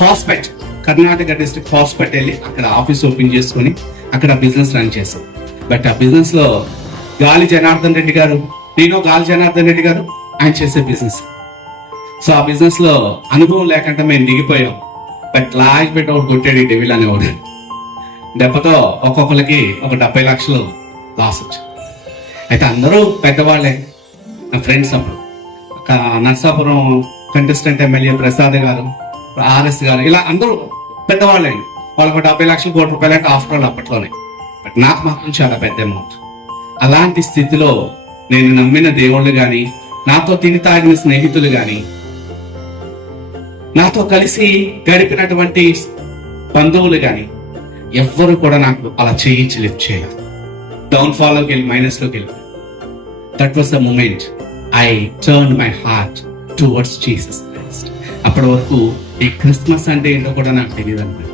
హాస్పెట్, కర్ణాటక డిస్ట్రిక్ట్ హాస్పిటల్ వెళ్ళి అక్కడ ఆఫీస్ ఓపెన్ చేసుకుని అక్కడ బిజినెస్ రన్ చేసాం. బట్ ఆ బిజినెస్ లో గాలి జనార్దన్ రెడ్డి గారు, గాలి జనార్దన్ రెడ్డి గారు ఆయన చేసే బిజినెస్. సో ఆ బిజినెస్ లో అనుభవం లేకుండా మేము దిగిపోయాం. బట్ లాగి పెట్టి ఒకటి కొట్టాడు ఈ డెవిల్ అనేవాడు. దెబ్బతో ఒక్కొక్కరికి ఒక 70 లక్షలు లాస్ వచ్చింది. అయితే అందరూ పెద్దవాళ్ళే నా ఫ్రెండ్స్. అప్పుడు నర్సాపురం కంటెస్టెంట్ ఎమ్మెల్యే ప్రసాద్ గారు, RS గారు, ఇలా అందరూ పెద్దవాళ్ళే. వాళ్ళకు 70 లక్షలు, 1 కోటి రూపాయలు అంటే ఆఫ్టర్ ఆల్ అప్పట్లోనే. బట్ నాకు మాత్రం చాలా పెద్ద అమౌంట్. అలాంటి స్థితిలో నేను నమ్మిన దేవుళ్ళు గాని, నాతో తిని తాగిన స్నేహితులు గాని, నాతో కలిసి గడిపినటువంటి బంధువులు గాని ఎవ్వరు కూడా నాకు అలా చేయించి లిఫ్ట్ చేయాలి. డౌన్ ఫాల్ లోకి వెళ్ళి, మైనస్ లోకి వెళ్ళి. That was the moment I turn my heart towards Jesus Christ. అప్పటి వరకు ఈ క్రిస్మస్ అంటే ఏంటో కూడా నాకు తెలియదు అన్నమాట.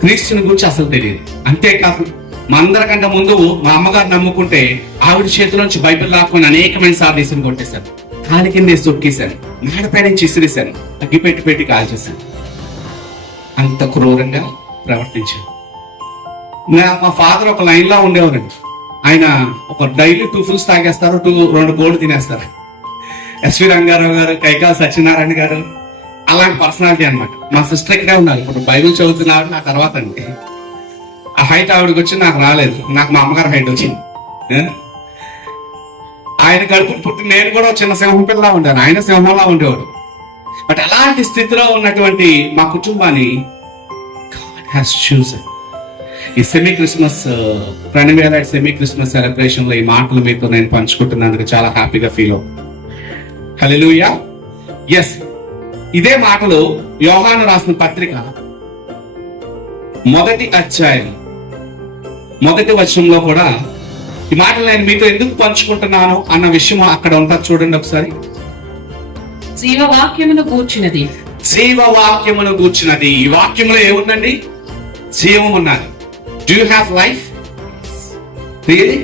క్రీస్తుని గురించి అసలు తెలియదు. అంతేకాదు, మా అందరికంటే ముందు మా అమ్మగారు నమ్ముకుంటే ఆవిడ చేతిలోంచి బైబిల్ లాక్కొని అనేకమైన సార్లు ఇసుని కొట్టేశాను, కాలి కింద తొక్కేశాను, మేడపై నుంచి ఇసిరేశాను, అగ్గి పెట్టి కాల్చేశాను. అంత క్రూరంగా ప్రవర్తించాను. మా ఫాదర్ ఒక లైన్ లో ఉండేవారండి. ఆయన ఒక డైలీ 2 ఫుల్స్ తాగేస్తారు, 2 కోళ్ళు తినేస్తారు. SV రంగారావు గారు, కైకాల సత్యనారాయణ గారు అలాంటి పర్సనాలిటీ అనమాట. మా సిస్టర్ ఇక్కడే ఉన్నారు, ఇప్పుడు బైబిల్ చదువుతున్నారు నా తర్వాత అండి. ఆ హైట్ ఆవిడకి వచ్చి నాకు రాలేదు, నాకు మా అమ్మగారు హైట్ వచ్చింది. ఆయన కడుపు పుట్టి నేను కూడా చిన్న సింహం పిల్లలా ఉంటాను, ఆయన సింహంలా ఉండేవాడు. బట్ అలాంటి స్థితిలో ఉన్నటువంటి మా కుటుంబాన్ని God has chosen. ఈ సెమీ క్రిస్మస్ ప్రణవేల సెమీ క్రిస్మస్ సెలబ్రేషన్ లో ఈ మాటలు మీతో నేను పంచుకుంటున్నందుకు చాలా హ్యాపీగా ఫీల్ అవుతుంది. హల్లెలూయా. ఎస్, ఇదే మాటలు యోహాను రాసిన పత్రిక 1వ అధ్యాయం 1వ వచనంలో కూడా ఈ మాటలు నేను మీతో ఎందుకు పంచుకుంటున్నాను అన్న విషయం అక్కడ ఉంటుంది. చూడండి ఒకసారి. జీవవాక్యమును గూర్చినది. జీవవాక్యమును గూర్చినది. ఈ వాక్యంలో ఏముందండి? జీవం ఉన్నది. Do you have life? Really?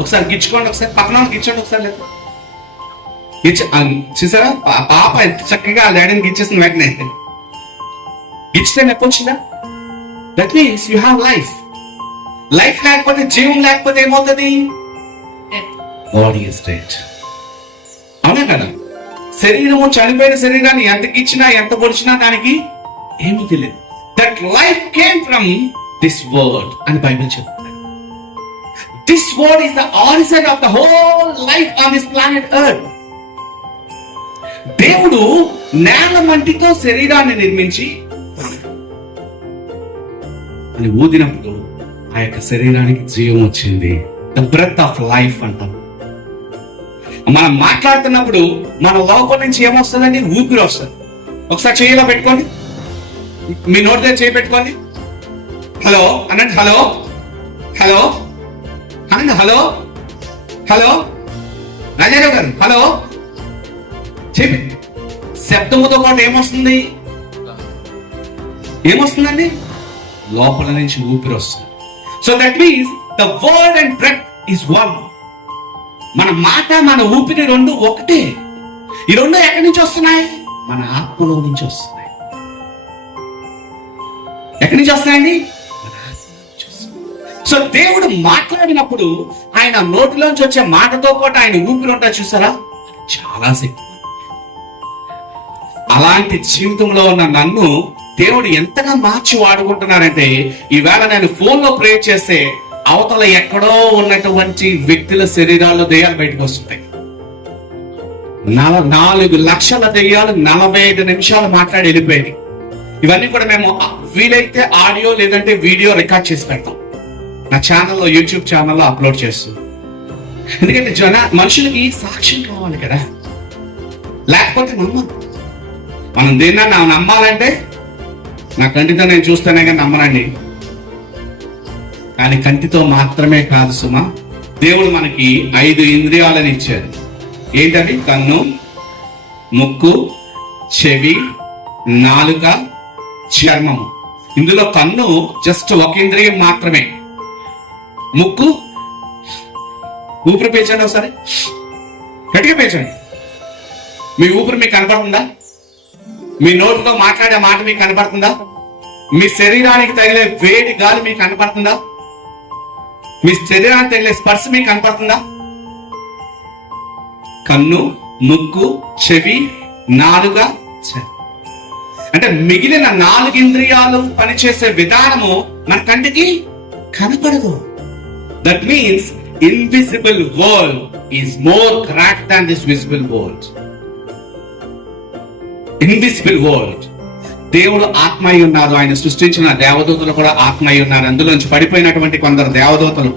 ఒకసారి గిచ్చుకోండి, ఒకసారి పక్కన వాళ్ళకి గిచ్చండి ఒకసారి. లేదు చూసారా పాప ఎంత చక్కగా ఆ డాడీని గిచ్చేసిన వెంటనే. గిచ్చితే నొప్పి వచ్చిందా? That means you have life. Life లేకపోతే, జీవం లేకపోతే ఏమవుతుంది? Body is dead. అవునా కదా? శరీరము, చనిపోయిన శరీరాన్ని ఎంత గిచ్చినా ఎంత పొడిచినా దానికి ఏమీ తెలియదు. That life came from this word అని బైబిల్ చెప్తుంది. This word is the origin of the whole life on this planet earth. దేవుడు నేల మంటితో శరీరాన్ని నిర్మించి అని ఊదినప్పుడు ఆ యొక్క శరీరానికి జీవం వచ్చింది. ద బ్రెత్ ఆఫ్ లైఫ్ అంటాం. మనం మాట్లాడుతున్నప్పుడు మన లోపల నుంచి ఏమొస్తుందండి? ఊపిరి వస్తుంది. ఒకసారి చేయిలో పెట్టుకోండి, మీ నోటి దగ్గర చేయి పెట్టుకోండి. హలో అనండి. హలో హలో అనండి. హలో హలో రాజారావు గారు హలో చెప్పి. శబ్దముతో పాటు ఏమొస్తుంది? ఏమొస్తుందండి? లోపల నుంచి ఊపిరి వస్తుంది. So that means the word and breath is one. మన మాట, మన ఊపిరి రెండు ఒకటే. ఈ రెండు ఎక్కడి నుంచి వస్తున్నాయి? మన ఆత్మలో నుంచి వస్తున్నాయి. ఎక్కడి నుంచి వస్తున్నాయండి? మన ఆత్మ నుంచి వస్తున్నాయి. సో దేవుడు మాట్లాడినప్పుడు ఆయన నోటిలోంచి వచ్చే మాటతో పాటు ఆయన ఊపిరి ఉంటారు చూసారా? చాలా శక్తి. అలాంటి జీవితంలో ఉన్న నన్ను దేవుడు ఎంతగా మార్చి వాడుకుంటున్నారంటే, ఈవేళ నేను ఫోన్లో ప్రే చేస్తే అవతల ఎక్కడో ఉన్నటువంటి వ్యక్తుల శరీరాల్లో దెయ్యాలు బయటకు వస్తుంటాయి. 4 లక్షల దెయ్యాలు 45 నిమిషాలు మాట్లాడి వెళ్ళిపోయింది. ఇవన్నీ కూడా మేము వీలైతే ఆడియో లేదంటే వీడియో రికార్డ్ చేసి పెడతాం. నా ఛానల్లో, యూట్యూబ్ ఛానల్లో అప్లోడ్ చేస్తాం. ఎందుకంటే మనుషులకి సాక్ష్యం కావాలి కదా, లేకపోతే నమ్మరు. మనం దేన్నన్నా నమ్మాలంటే నా కంటితో నేను చూస్తేనే కానీ నమ్మనండి. కానీ కంటితో మాత్రమే కాదు సుమా, దేవుడు మనకి 5 ఇంద్రియాలను ఇచ్చాడు. ఏంటది? కన్ను, ముక్కు, చెవి, నాలుక, చర్మము. ఇందులో కన్ను జస్ట్ ఒక ఇంద్రియం మాత్రమే. ముక్కు, ఊపిరి పీల్చండి ఒకసారి, గట్టిగా పీల్చండి. మీ ఊపిరి మీకు కనపడుతుందా? మీ నోటితో మాట్లాడే మాట మీకు కనపడుతుందా? మీ శరీరానికి తగిలే వేడి గాలి మీకు కనపడుతుందా? మీ శరీరానికి తగిలే స్పర్శ మీకు కనపడుతుందా? కన్ను, ముక్కు, చెవి, నాలుక, అంటే మిగిలిన 4 ఇంద్రియాలు పనిచేసే విధానము మన కంటికి కనపడదు. That means invisible world is more correct than this visible world. Invisible world. దేవుడు ఆత్మ అయి ఉన్నారు. ఆయన సృష్టించిన దేవదూతలు కూడా ఆత్మ అయి ఉన్నారు. అందులోంచి పడిపోయినటువంటి కొందరు దేవదూతలు,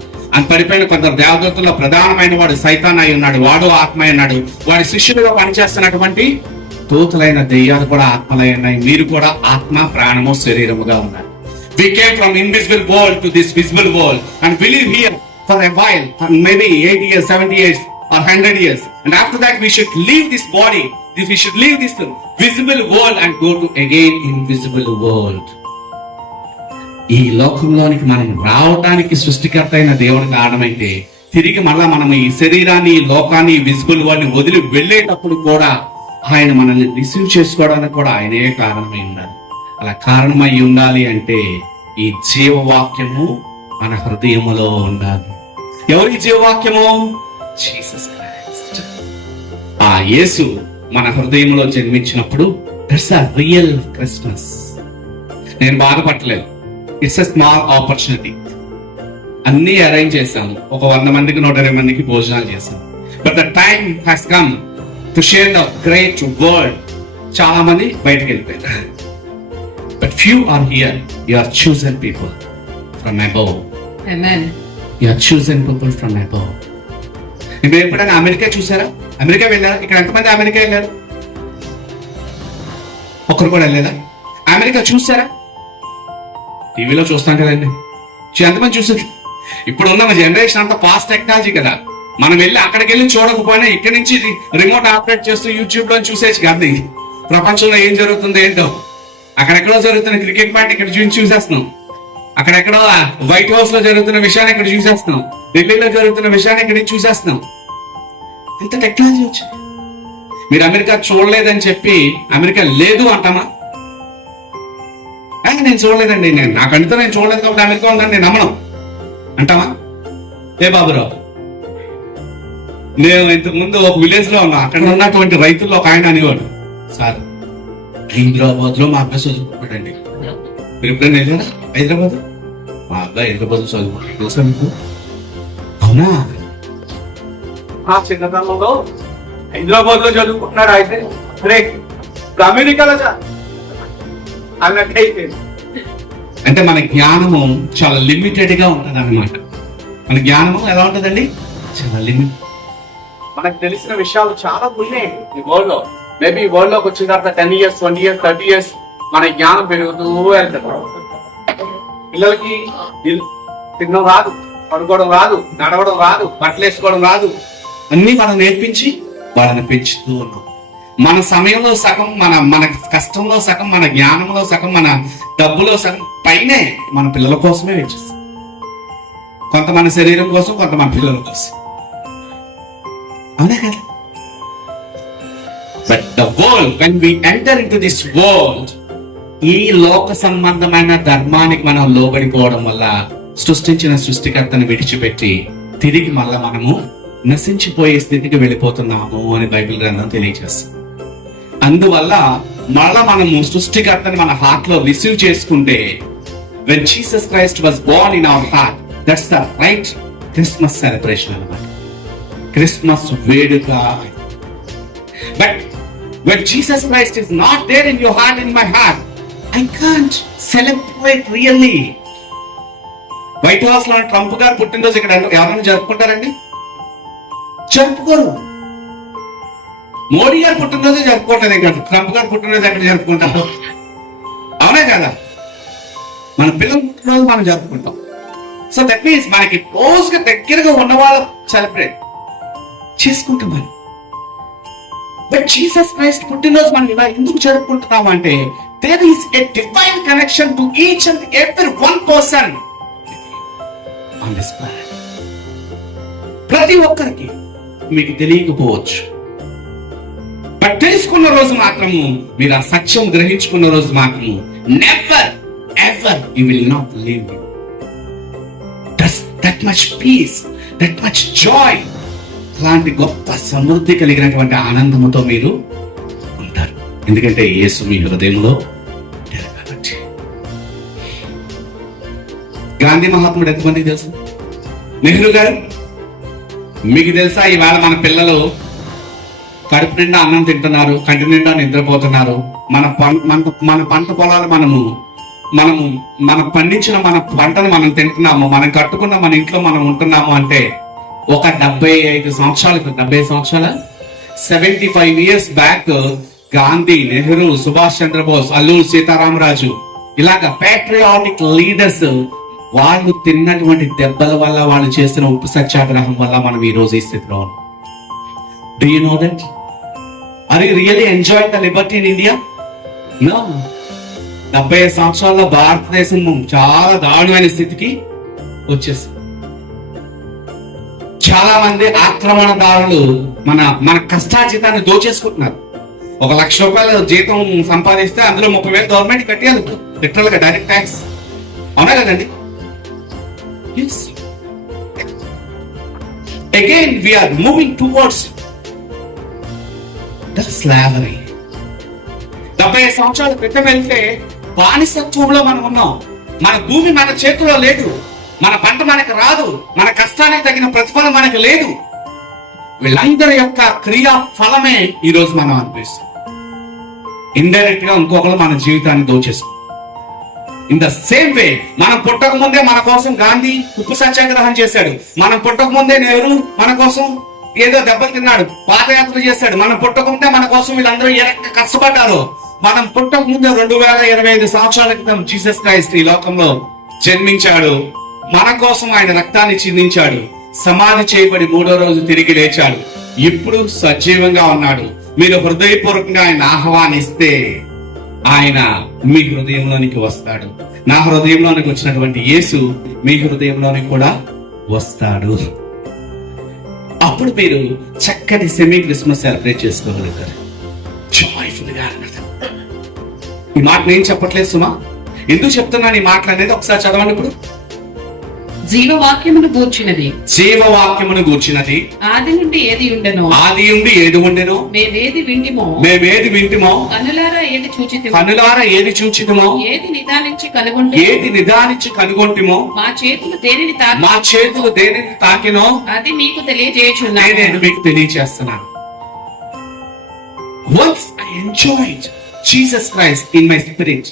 పడిపోయిన కొందరు దేవదూతల్లో ప్రధానమైన వాడు సైతాన్ అయి ఉన్నాడు. వాడు ఆత్మ అయి ఉన్నాడు. వాడి శిష్యులుగా పనిచేస్తున్నటువంటి దూతలైన దెయ్యాలు కూడా ఆత్మలై ఉన్నాయి. మీరు కూడా ఆత్మ, ప్రాణము, శరీరముగా ఉన్నారు. We came from invisible world to this visible world and we live here for a while, maybe 80 years, 70 years or 100 years, and after that we should leave this body, we should leave this visible world and go to again invisible world. ఈ లోకంలోనికి మనం రావడానికి సృష్టికర్త అయిన దేవుడు కారణమైతే, తిరిగి మళ్ళా మనం ఈ శరీరాన్ని, ఈ లోకాన్ని, విజిబుల్ వరల్డ్ ని వదిలి వెళ్ళేటప్పుడు కూడా ఆయన మనల్ని రిసీవ్ చేసుకోవడానికి కూడా ఆయనే కారణమై ఉండాలి. అలా కారణమై ఉండాలి అంటే ఈ జీవవాక్యము మన హృదయములో ఉండాలి. ఎవరి జీవవాక్యము? Jesus Christ. ఆ యేసు మన హృదయంలో జన్మించినప్పుడు దట్స్ అ రియల్ క్రిస్మస్. నేను బాధపడలేదు. It's a small opportunity. అన్ని అరేంజ్ చేశాము. ఒక 100 మందికి 120 మందికి భోజనాలు చేశాము. But the time has come to share the great word. చాలా మంది బయటకు వెళ్ళిపోయారు. But few are here. You are chosen people from above. Amen. You are chosen people from above. మీరు ఎప్పుడైనా అమెరికా చూసారా? అమెరికా వెళ్ళారా? ఇక్కడ ఎంతమంది అమెరికా వెళ్ళారు? ఒక్కరు కూడా వెళ్ళలేదా? అమెరికా చూసారా? టీవీలో చూస్తాం కదండి. ఎంతమంది చూసారు? ఇప్పుడు ఉన్న జనరేషన్ అంతా ఫాస్ట్ టెక్నాలజీ కదా. మనం వెళ్ళి అక్కడికి వెళ్ళి చూడకపోయినా ఇక్కడి నుంచి రిమోట్ ఆపరేట్ చేస్తూ యూట్యూబ్ లో చూసేసి కాదు ప్రపంచంలో ఏం జరుగుతుందో ఏంటో. అక్కడెక్కడో జరుగుతున్న క్రికెట్ మ్యాచ్ ఇక్కడ చూసేస్తున్నాం. అక్కడెక్కడో వైట్ హౌస్ లో జరుగుతున్న విషయాన్ని ఇక్కడ చూసేస్తున్నాం. ఢిల్లీలో జరుగుతున్న విషయాన్ని ఇక్కడ నుంచి చూసేస్తున్నాం. ఎంత టెక్నాలజీ వచ్చింది. మీరు అమెరికా చూడలేదని చెప్పి అమెరికా లేదు అంటామా? నేను చూడలేదండి, నా కంటితో నేను చూడలేదు కాబట్టి అమెరికా ఉందని నేను నమ్మను అంటామా? ఏ బాబురావు, నేను ఇంతకు ముందు ఒక విలేజ్ లో ఉన్నా. అక్కడ ఉన్నటువంటి రైతుల్లో ఒక ఆయన అనేవాడు, సార్ హైదరాబాద్ లో మా అబ్బాయి చదువుకుంటాడండి. మీరు ఎప్పుడైనా వెళ్ళారా హైదరాబాద్? మా అబ్బాయి హైదరాబాద్ లో చదువుకుంటాడు తెలుసా మీకు? అవునా? ఆ చిన్నతనంలో హైదరాబాద్ లో చదువుకుంటున్నాడు. అయితే రే అమెరికాలో అన్నట్టయితే అంటే మన జ్ఞానము చాలా లిమిటెడ్ గా ఉంటది అనమాట. మన జ్ఞానము ఎలా ఉంటదండి? చాలా లిమిట్. మనకు తెలిసిన విషయాలు చాలా ఉన్నాయి ఈ వరల్డ్ లో. మేబీ ఈ వరల్డ్ లోకి వచ్చిన తర్వాత 10 years 20 years 30 years మన జ్ఞానం పెరుగుతూ వెళ్తారు. పిల్లలకి తినడం రాదు, పడుకోవడం రాదు, నడవడం రాదు, బట్టలు వేసుకోవడం రాదు. అన్ని మనం నేర్పించి వాళ్ళని పెంచుతూ ఉన్నాం. మన సమయంలో సగం, మన కష్టంలో సగం, మన జ్ఞానంలో సగం, మన డబ్బులో సగం పైనే మన పిల్లల కోసమే వెచ్చిస్తాం. కొంత మన శరీరం కోసం, కొంత మన పిల్లల కోసం. అవునా కదా? But the world, when we enter into this world, ఈ లోక సంబంధమైన ధర్మానికి మనం లోబడిపోవడం వల్ల సృష్టించిన సృష్టికర్తను విడిచిపెట్టి తిరిగి మళ్ళా మనము నశించిపోయే స్థితికి వెళ్ళిపోతున్నాము అని బైబిల్ గ్రంథం తెలియజేస్తుంది. అందువల్ల మళ్ళా మనము సృష్టికర్తని మన హార్ట్ లో రిసీవ్ చేసుకుంటే, when Jesus Christ was born in our heart, that's the right Christmas celebration అన్నమాట. క్రిస్మస్ వేడుక. But when Jesus Christ is not there in your heart, in my heart, I can't celebrate really. White house లో Trump గారు పుట్టినరోజు ఇక్కడ ఎవరైనా జరుపుకుంటారండి? జరుపుకోరు. మోడీ గారు పుట్టినరోజు జరుపుకోవట్లేదు, ఇక్కడ ట్రంప్ గారు పుట్టినరోజు ఎక్కడ జరుపుకుంటారు? అవునా కదా? మన పిల్లల పుట్టినరోజు మనం జరుపుకుంటాం. సో దట్ మీన్స్ మనకి క్లోజ్ గా దగ్గరగా ఉన్న వాళ్ళు సెలబ్రేట్ చేసుకుంటాం మనం. బట్ జీసస్ క్రైస్ట్ పుట్టినరోజు మనం ఇలా ఎందుకు జరుపుకుంటున్నాం అంటే, there is a divine connection to each and every one person on this planet. ప్రతి ఒక్కరికి మీకు తెలియకపోవచ్చు, బట్ తెలుసుకున్న రోజు మాత్రము, మీరు ఆ సత్యం గ్రహించుకున్న రోజు మాత్రము, never ever you will not live that much peace, that much joy. అలాంటి గొప్ప సమృద్ధి కలిగినటువంటి ఆనందముతో మీరు ఉంటారు. ఎందుకంటే యేసు మీ హృదయంలో కాబట్టి. గాంధీ మహాత్ముడు ఎంతమందికి తెలుసు? నెహ్రూ గారు మీకు తెలుసా? ఈవేళ మన పిల్లలు కడుపు నిండా అన్నం తింటున్నారు, కంటి నిండా నిద్రపోతున్నారు. మన పంట పొలాలు మనం పండించిన మన పంటను మనం తింటున్నాము, మనం కట్టుకున్న మన ఇంట్లో మనం ఉంటున్నాము అంటే ఒక 75 సంవత్సరాల 75 years బ్యాక్ గాంధీ, నెహ్రూ, సుభాష్ చంద్రబోస్, అల్లూరి సీతారామరాజు ఇలాగా ప్యాట్రియాటిక్ లీడర్స్ వాళ్ళు తిన్నటువంటి దెబ్బల వల్ల, వాళ్ళు చేసిన ఉప్పు సత్యాగ్రహం వల్ల మనం ఈ రోజు ఈ స్థితిలో ఉన్నాం. Do you know that? Are you really enjoying the liberty in India? No. 75 సంవత్సరాల్లో భారతదేశం చాలా దారుణమైన స్థితికి వచ్చేసింది. చాలా మంది ఆక్రమణదారులు మన కష్టాజీతాన్ని దోచేసుకుంటున్నారు. 1 లక్ష రూపాయల జీతం సంపాదిస్తే అందులో 30,000 గవర్నమెంట్ కట్టేయాలి, లిటరల్ గా డైరెక్ట్ ట్యాక్స్. అవునా కదండి? Again we are moving towards the slavery. 70 సంవత్సరాల క్రితం వెళ్తే బానిసత్వంలో మనం ఉన్నాం. మన భూమి మన చేతిలో లేదు, మన పంట మనకు రాదు, మన కష్టానికి తగిన ప్రతిఫలం మనకు లేదు. వీళ్ళందరి యొక్క క్రియా ఫలమే ఈ రోజు మనం అనిపిస్తాం. ఇండైరెక్ట్ గా ఇంకొకరు మన జీవితాన్ని దోచేస్తాం. ఇన్ ద సేమ్ వే, మనం పుట్టక ముందే మన కోసం గాంధీ ఉప్పు సత్యాగ్రహం చేశాడు. మనం పుట్టక ముందే నెహ్రూ మన కోసం ఏదో దెబ్బలు తిన్నాడు, పాదయాత్ర చేశాడు. మనం పుట్టక ముందే మన కోసం వీళ్ళందరూ ఏ రకంగా కష్టపడ్డారు. మనం పుట్టక ముందే 2025 సంవత్సరాల క్రితం జీసస్ క్రైస్ట్ ఈ లోకంలో జన్మించాడు. మన కోసం ఆయన రక్తాన్ని చిందించాడు, సమాధి చేయబడి 3వ రోజు తిరిగి లేచాడు. ఇప్పుడు సజీవంగా ఉన్నాడు. మీరు హృదయపూర్వకంగా ఆయన ఆహ్వానిస్తే ఆయన మీ హృదయంలోనికి వస్తాడు. నా హృదయంలోనికి వచ్చినటువంటి యేసు మీ హృదయంలోనికి కూడా వస్తాడు. అప్పుడు మీరు చక్కటి సెమీ క్రిస్మస్ సెలబ్రేట్ చేసుకోగలుగుతారు జాయ్ఫుల్ గా. ఈ మాట నేను చెప్పట్లేదు సుమా, ఎందుకు చెప్తున్నాను ఈ మాటలు అనేది ఒకసారి చదవండి. ఇప్పుడు జీవవాక్యమును గూర్చినది, జీవవాక్యమును గూర్చినది, ఆది నుండి ఏది ఉండెనో, ఆది నుండి ఏది ఉండెనో, మేమేది వింటిమో, మేమేది వింటిమో, కనులారా ఏది చూచితిమో, కనులారా ఏది చూచితిమో, ఏది నిదానించి కనుగొంటే, ఏది నిదానించి కనుగొంటిమో, మా చేతులు దేనిని తాకి, మా చేతులు దేనిని తాకినో అది మీకు తెలియజేయుచున్నాను. నేను మీకు తెలియచేస్తున్నాను. Once I enjoyed Jesus Christ in my spirit,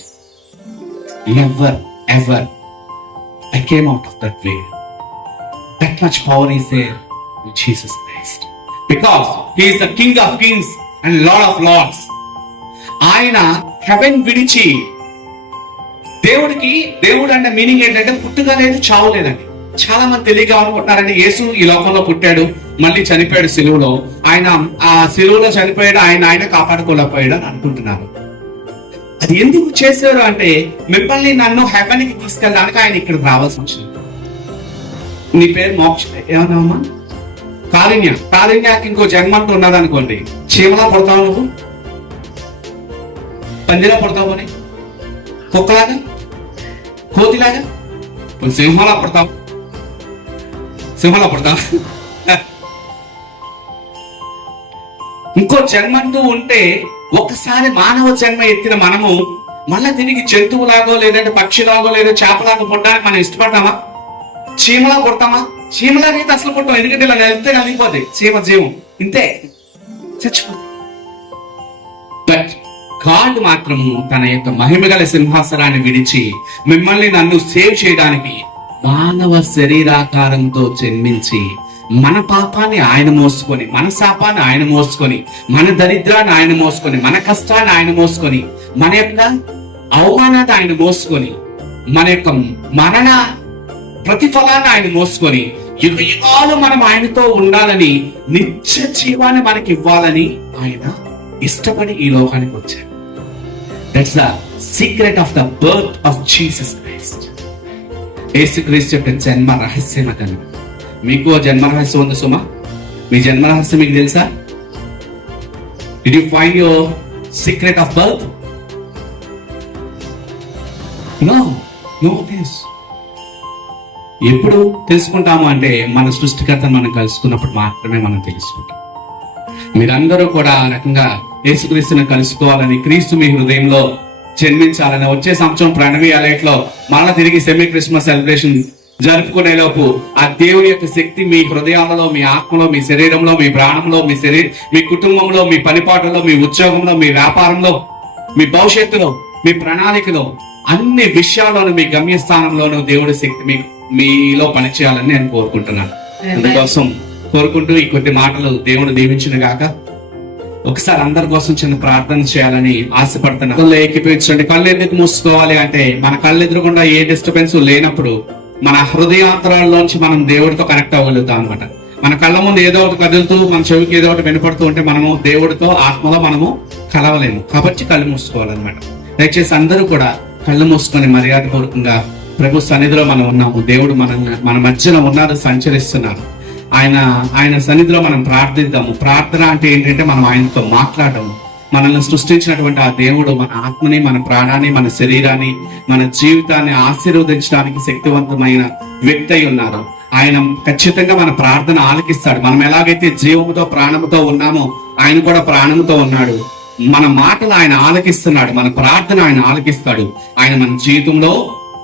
never ever I came out of that way. That much power is there in Jesus Christ, because He is the King of Kings and Lord of Lords. ఆయన haven విడిచి, దేవుడు అన్న meaning ఏంటంటే పుట్టుక లేదు, చావు లేదండి. చాలా మంది తెలియగా అనుకుంటున్నారంటే యేసు ఈ లోకంలో పుట్టాడు, మళ్ళీ చనిపోయాడు సిలువలో, ఆయన ఆ సిలువలో చనిపోయాడు, ఆయన కాపాడుకోలేకపోయాడు అని అనుకుంటున్నారు. అది ఎందుకు చేశారు అంటే మిమ్మల్ని నన్ను హెవెన్ కి తీసుకెళ్ళడానికి ఆయన ఇక్కడికి రావాల్సి వచ్చింది. నీ పేరు మోక్ష ఏమన్నావమ్మా? కారుణ్యాకి ఇంకో జన్మ అంటూ ఉన్నది అనుకోండి, చీమలా పడతావు నువ్వు, పందిలా పడతావు, అని కుక్కలాగా, కోతిలాగా, సింహంలా పడతావు, సింహంలా పడతావు. ఇంకో జన్మంటూ ఉంటే ఒకసారి మానవ జన్మ ఎత్తిన మనము మళ్ళా తిరిగి జంతువులాగో లేదంటే పక్షిలాగో లేదా చేపలాగో పుట్టడానికి మనం ఇష్టపడతామా? చీమలా పుడతామా? చీమలాగైతే అసలు పుట్టాం, ఎందుకంటే ఇలా వెళ్తే కలిగిపోతాయి. చీమ జీవం ఇంతే, చచ్చిపోతుంది. బట్ గాడ్ మాత్రము తన యొక్క మహిమగల సింహాసనాన్ని విడిచి మిమ్మల్ని నన్ను సేవ్ చేయడానికి మానవ శరీరాకారంతో జన్మించి మన పాపాన్ని ఆయన మోసుకొని, మన శాపాన్ని ఆయన మోసుకొని, మన దరిద్రాన్ని ఆయన మోసుకొని, మన కష్టాన్ని ఆయన మోసుకొని, మన యొక్క అవమానాన్ని ఆయన మోసుకొని, మన యొక్క మరణ ప్రతిఫలాన్ని ఆయన మోసుకొని, యుగాలు మనం ఆయనతో ఉండాలని, నిత్య జీవాన్ని మనకి ఇవ్వాలని ఆయన ఇష్టపడి ఈ లోకానికి వచ్చాడు. That's the secret of the birth of Jesus Christ. యేసుక్రీస్తు యొక్క జన్మ రహస్యం అతను. మీకు జన్మ రహస్యం ఉంది సుమా? మీ జన్మ రహస్యం మీకు తెలుసా? Did you find your secret of birth? No తెలుసు. ఎప్పుడు తెలుసుకుంటాము అంటే మన సృష్టికర్తను మనం కలుసుకున్నప్పుడు మాత్రమే మనం తెలుసుకుంటాం. మీరందరూ కూడా ఆ రకంగా యేసుక్రీస్తుని కలుసుకోవాలని, క్రీస్తు మీ హృదయంలో జన్మించాలని, వచ్చే సంవత్సరం ప్రణవి అలైట్లో మళ్ళా తిరిగి సెమీ క్రిస్మస్ సెలబ్రేషన్ జరుపుకునే లోపు ఆ దేవుని యొక్క శక్తి మీ హృదయాలలో, మీ ఆత్మలో, మీ శరీరంలో, మీ ప్రాణంలో, మీ కుటుంబంలో, మీ పనిపాటులో, మీ ఉద్యోగంలో, మీ వ్యాపారంలో, మీ భవిష్యత్తులో, మీ ప్రణాళికలో, అన్ని విషయాల్లోనూ, మీ గమ్యస్థానంలోనూ దేవుడి శక్తి మీలో పనిచేయాలని నేను కోరుకుంటున్నాను. అందుకోసం కోరుకుంటూ ఈ కొద్ది మాటలు దేవుడు దీవించిన గాక. ఒకసారి అందరి కోసం చిన్న ప్రార్థన చేయాలని ఆశపడుతున్నాను. ఏకీపించండి. కళ్ళు ఎందుకు మూసుకోవాలి అంటే మన కళ్ళు ఎదురుకుండా ఏ డిస్టర్బెన్స్ లేనప్పుడు మన హృదయాంతరాల్లోంచి మనం దేవుడితో కనెక్ట్ అవ్వగలుగుతాం అనమాట. మన కళ్ళ ముందు ఏదో ఒకటి కదులుతూ, మన చెవికి ఏదో ఒకటి వినపడుతూ ఉంటే మనము దేవుడితో ఆత్మలో మనము కలవలేము. కాబట్టి కళ్ళు మూసుకోవాలన్నమాట. దయచేసి అందరూ కూడా కళ్ళు మూసుకొని మర్యాదపూర్వకంగా ప్రభు సన్నిధిలో మనం ఉన్నాము. దేవుడు మన మధ్యలో ఉన్నారు, సంచరిస్తున్నారు. ఆయన సన్నిధిలో మనం ప్రార్థిద్దాము. ప్రార్థన అంటే ఏంటంటే మనం ఆయనతో మాట్లాడము. మనల్ని సృష్టించినటువంటి ఆ దేవుడు మన ఆత్మని, మన ప్రాణాన్ని, మన శరీరాన్ని, మన జీవితాన్ని ఆశీర్వదించడానికి శక్తివంతమైన వ్యక్తి అయి ఉన్నారు. ఆయన ఖచ్చితంగా మన ప్రార్థన ఆలకిస్తాడు. మనం ఎలాగైతే జీవముతో ప్రాణముతో ఉన్నామో ఆయన కూడా ప్రాణముతో ఉన్నాడు. మన మాటలు ఆయన ఆలకిస్తున్నాడు, మన ప్రార్థన ఆయన ఆలకిస్తాడు. ఆయన మన జీవితంలో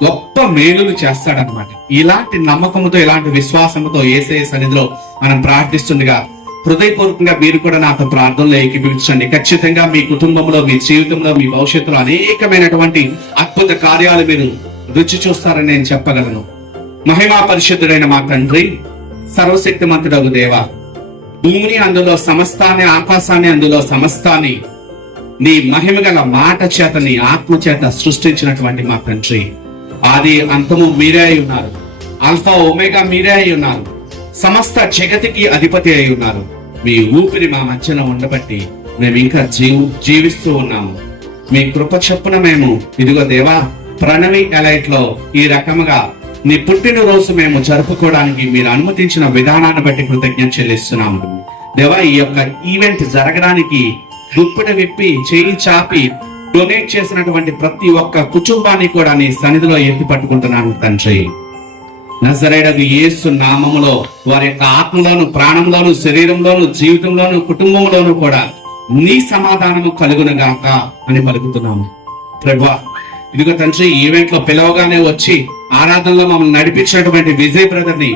గొప్ప మేలులు చేస్తాడనమాట. ఇలాంటి నమ్మకంతో, ఇలాంటి విశ్వాసంతో యేసయ్య సన్నిధిలో మనం ప్రార్థిస్తుండగా హృదయపూర్వకంగా మీరు కూడా నాతో ప్రార్థనలో ఏకీభవించండి. ఖచ్చితంగా మీ కుటుంబంలో, మీ జీవితంలో, మీ భవిష్యత్తులో అనేకమైనటువంటి అద్భుత కార్యాలు మీరు రుచి చూస్తారని నేను చెప్పగలను. మహిమా పరిశుద్ధుడైన మా తండ్రి, సర్వశక్తిమంతుడగు దేవ, భూమిని అందులో సమస్తాన్ని, ఆకాశాన్ని అందులో సమస్తాన్ని నీ మహిమగల మాట చేత, నీ ఆత్మ చేత సృష్టించినటువంటి మా తండ్రి, ఆది అంతము మీరే అయి ఉన్నారు. ఆల్ఫా ఒమేగా మీరే అయి ఉన్నారు. సమస్త జగతికి అధిపతి అయి ఉన్నారు. మీ ఊపిరి మా మధ్యన ఉండబట్టి మేము ఇంకా జీవిస్తూ ఉన్నాము. మీ కృప చొప్పున మేము ఇదిగో దేవా ప్రణవి ఎలైట్ లో ఈ రకముగా నీ పుట్టినరోజు మేము జరుపుకోవడానికి మీరు అనుమతించిన విధానాన్ని బట్టి కృతజ్ఞత చెల్లిస్తున్నాము దేవా. ఈ యొక్క ఈవెంట్ జరగడానికి గుప్పిట విప్పి చేయి చాపి డొనేట్ చేసినటువంటి ప్రతి ఒక్క కుటుంబాన్ని కూడా నీ సన్నిధిలో ఎత్తి పట్టుకుంటున్నాను తండ్రి. నజరేయుడగు యేసు నామములో వారి యొక్క ఆత్మలోను, ప్రాణంలోను, శరీరంలోను, జీవితంలోను, కుటుంబంలోను కూడా నీ సమాధానము కలుగునుగాక అని పలుకుతున్నాము ప్రభువా. ఇదిగో తండ్రి, ఈవెంట్ లో పిలవగానే వచ్చి ఆరాధనలో మమ్మల్ని నడిపించినటువంటి విజయ్ బ్రదర్ ని,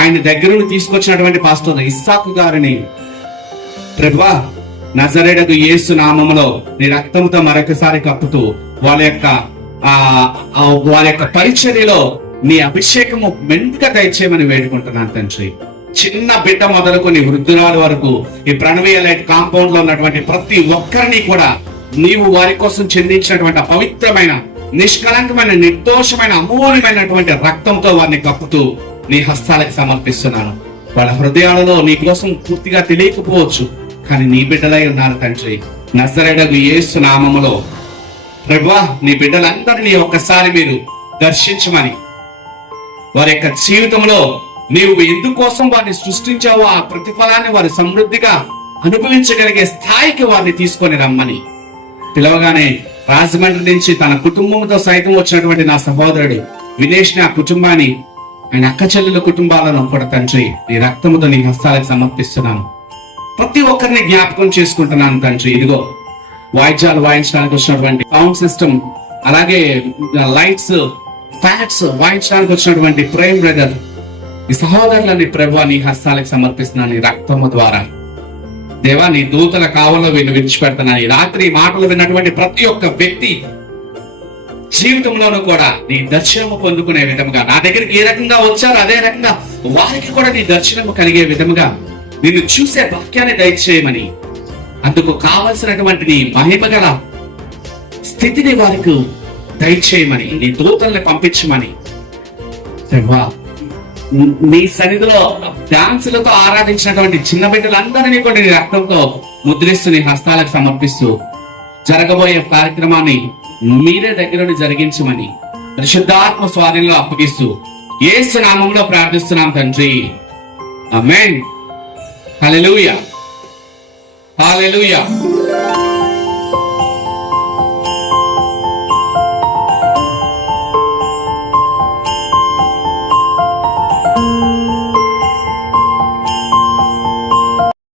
ఆయన దగ్గర తీసుకొచ్చినటువంటి పాస్టర్ ఇస్సాకు గారిని ప్రభువా, నజరేయుడగు యేసు నామములో నీ రక్తంతో మరొకసారి కప్పుతూ వాళ్ళ యొక్క పరిచర్యలో నీ అభిషేకము మెండుగా దయచేయమని వేడుకుంటున్నాను తండ్రి. చిన్న బిడ్డ మొదలుకొని వృద్ధురాలు వరకు ఈ ప్రణవీయ లైట్ కాంపౌండ్ లో ఉన్నటువంటి ప్రతి ఒక్కరిని కూడా నీవు వారి కోసం చెందించినటువంటి పవిత్రమైన, నిష్కలంకమైన, నిర్దోషమైన, అమూల్యమైనటువంటి రక్తంతో వారిని కప్పుతూ నీ హస్తాలకు సమర్పిస్తున్నాను. వాళ్ళ హృదయాలలో నీ కోసం పూర్తిగా తెలియకపోవచ్చు, కానీ నీ బిడ్డలై ఉన్నారు తండ్రి. నజరేయుడగు యేసు నామములో ప్రభువా, నీ బిడ్డలందరినీ ఒక్కసారి మీరు దర్శించమని, వారి యొక్క జీవితంలో నీవు ఎందుకోసం వారిని సృష్టించావో ఆ ప్రతిఫలాన్ని వారు సమృద్ధిగా అనుభవించగలిగే స్థాయికి వారిని తీసుకొని రమ్మని, పిలవగానే రాజమండ్రి నుంచి తన కుటుంబంతో సైతం వచ్చినటువంటి నా సహోదరుడు వినేష్ ని, ఆ కుటుంబాన్ని, ఆయన అక్క చెల్లెల కుటుంబాలను కూడా తండ్రి నీ రక్తముతో నీ హస్తాలకు సమర్పిస్తున్నాను. ప్రతి ఒక్కరిని జ్ఞాపకం చేసుకుంటున్నాను తండ్రి. ఇదిగో వాయిద్యాలు వాయించడానికి వచ్చినటువంటి సౌండ్ సిస్టమ్, అలాగే లైట్స్, ఫ్యాట్స్ వాయించడానికి వచ్చినటువంటి ప్రేమ్ బ్రదర్, ఈ సహోదరులని ప్రభువా నీ హస్తాలకు సమర్పిస్తున్నాను. నీ రక్తము ద్వారా దేవా, నీ దూతల కావలో వీళ్ళు విడిచిపెడుతున్నాను. ఈ రాత్రి మాటలు విన్నటువంటి ప్రతి ఒక్క వ్యక్తి జీవితంలోనూ కూడా నీ దర్శనము పొందుకునే విధముగా, నా దగ్గరికి ఏ రకంగా వచ్చారో అదే రకంగా వారికి కూడా నీ దర్శనము కలిగే విధముగా నిన్ను చూసే వాక్యాన్ని దయచేయమని, అందుకు కావలసినటువంటి నీ మహిమగల స్థితిని వారికి దయచేయమని, నీ దూతల్ని పంపించమని ప్రభువా, నీ సన్నిధిలో డాన్సులతో ఆరాధించినటువంటి చిన్న బిడ్డలందరినీ కూడా నీ రక్తంతో ముద్రిస్తూ నీ హస్తాలకు సమర్పిస్తూ జరగబోయే కార్యక్రమాన్ని మీరే దగ్గరుండి జరిగించమని పరిశుద్ధాత్మ స్వాధీనంలో అప్పగిస్తూ యేసు నామములో ప్రార్థిస్తున్నాం తండ్రి. ఆమేన్. హల్లెలూయా, హల్లెలూయా.